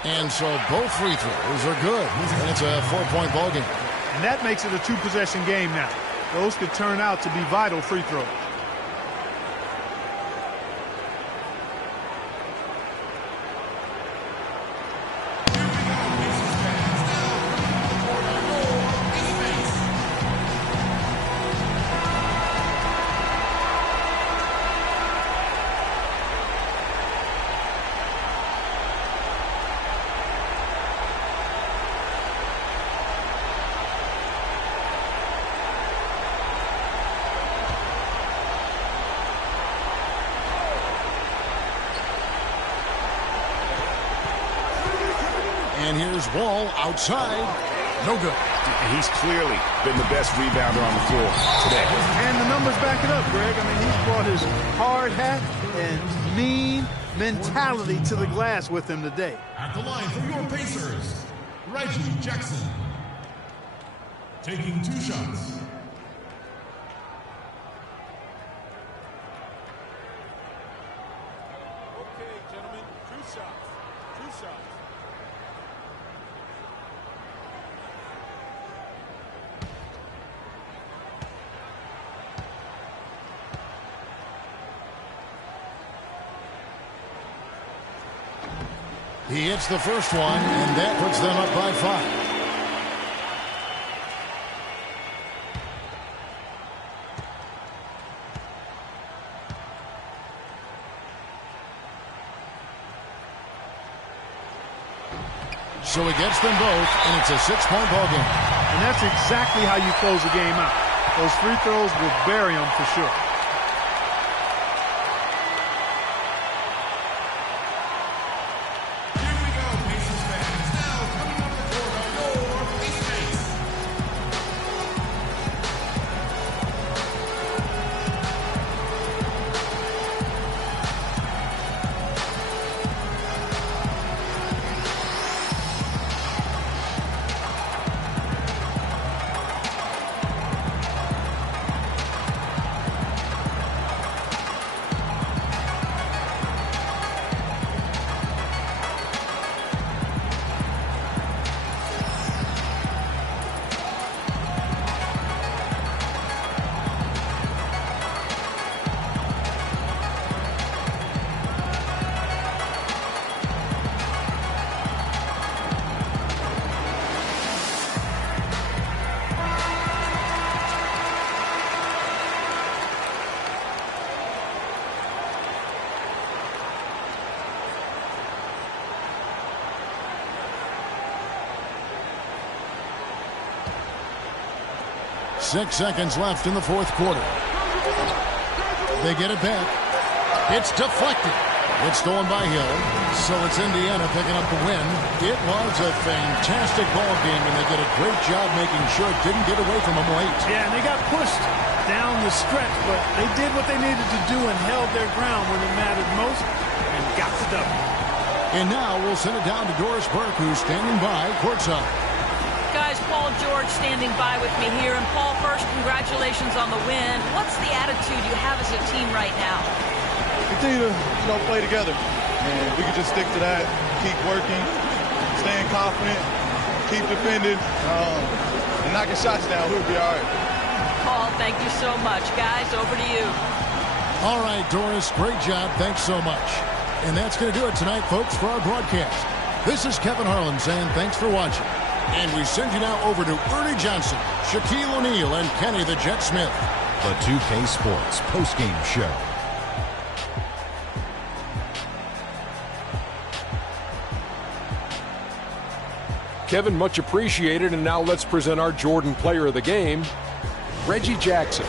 And so both free throws are good, and it's a 4-point ball game. And that makes it a 2-possession game now. Those could turn out to be vital free throws. And here's Wall outside. No good. He's clearly been the best rebounder on the floor today. And the numbers back it up, Greg. I mean, he's brought his hard hat and mean mentality to the glass with him today. At the line for your Pacers, Reggie Jackson. Taking 2 shots. Okay, gentlemen, 2 shots. 2 shots. He hits the first one, and that puts them up by 5. So he gets them both, and it's a 6-point ball game. And that's exactly how you close a game out. Those free throws will bury them for sure. 6 seconds left in the fourth quarter. They get it back. It's deflected. It's stolen by Hill. So it's Indiana picking up the win. It was a fantastic ball game, and they did a great job making sure it didn't get away from them late. Yeah, and they got pushed down the stretch, but they did what they needed to do and held their ground when it mattered most and got the W. And now we'll send it down to Doris Burke, who's standing by courtside. Guys, Paul George standing by with me here. And Paul, first, congratulations on the win. What's the attitude you have as a team right now? Continue to play together, and we can just stick to that, keep working, staying confident, keep defending, and knocking shots down. We'll be all right. Paul, thank you so much. Guys, over to you. All right, Doris, great job. Thanks so much. And that's going to do it tonight, folks, for our broadcast. This is Kevin Harlan saying thanks for watching. And we send you now over to Ernie Johnson, Shaquille O'Neal, and Kenny the Jet Smith. The 2K Sports postgame show. Kevin, much appreciated. And now let's present our Jordan player of the game, Reggie Jackson.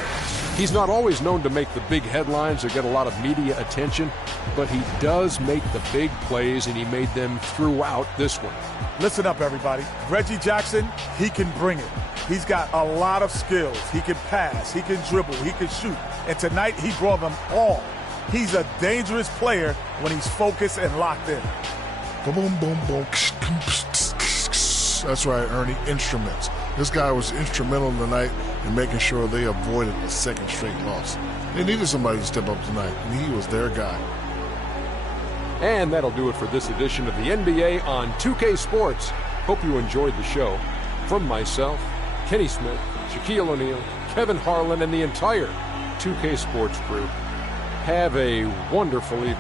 He's not always known to make the big headlines or get a lot of media attention, but he does make the big plays, and he made them throughout this one. Listen up, everybody. Reggie Jackson, he can bring it. He's got a lot of skills. He can pass, he can dribble, he can shoot. And tonight, he brought them all. He's a dangerous player when he's focused and locked in. Boom, boom, boom, boom. That's right, Ernie. Instruments. This guy was instrumental tonight in making sure they avoided a second straight loss. They needed somebody to step up tonight, and he was their guy. And that'll do it for this edition of the NBA on 2K Sports. Hope you enjoyed the show. From myself, Kenny Smith, Shaquille O'Neal, Kevin Harlan, and the entire 2K Sports crew, have a wonderful evening.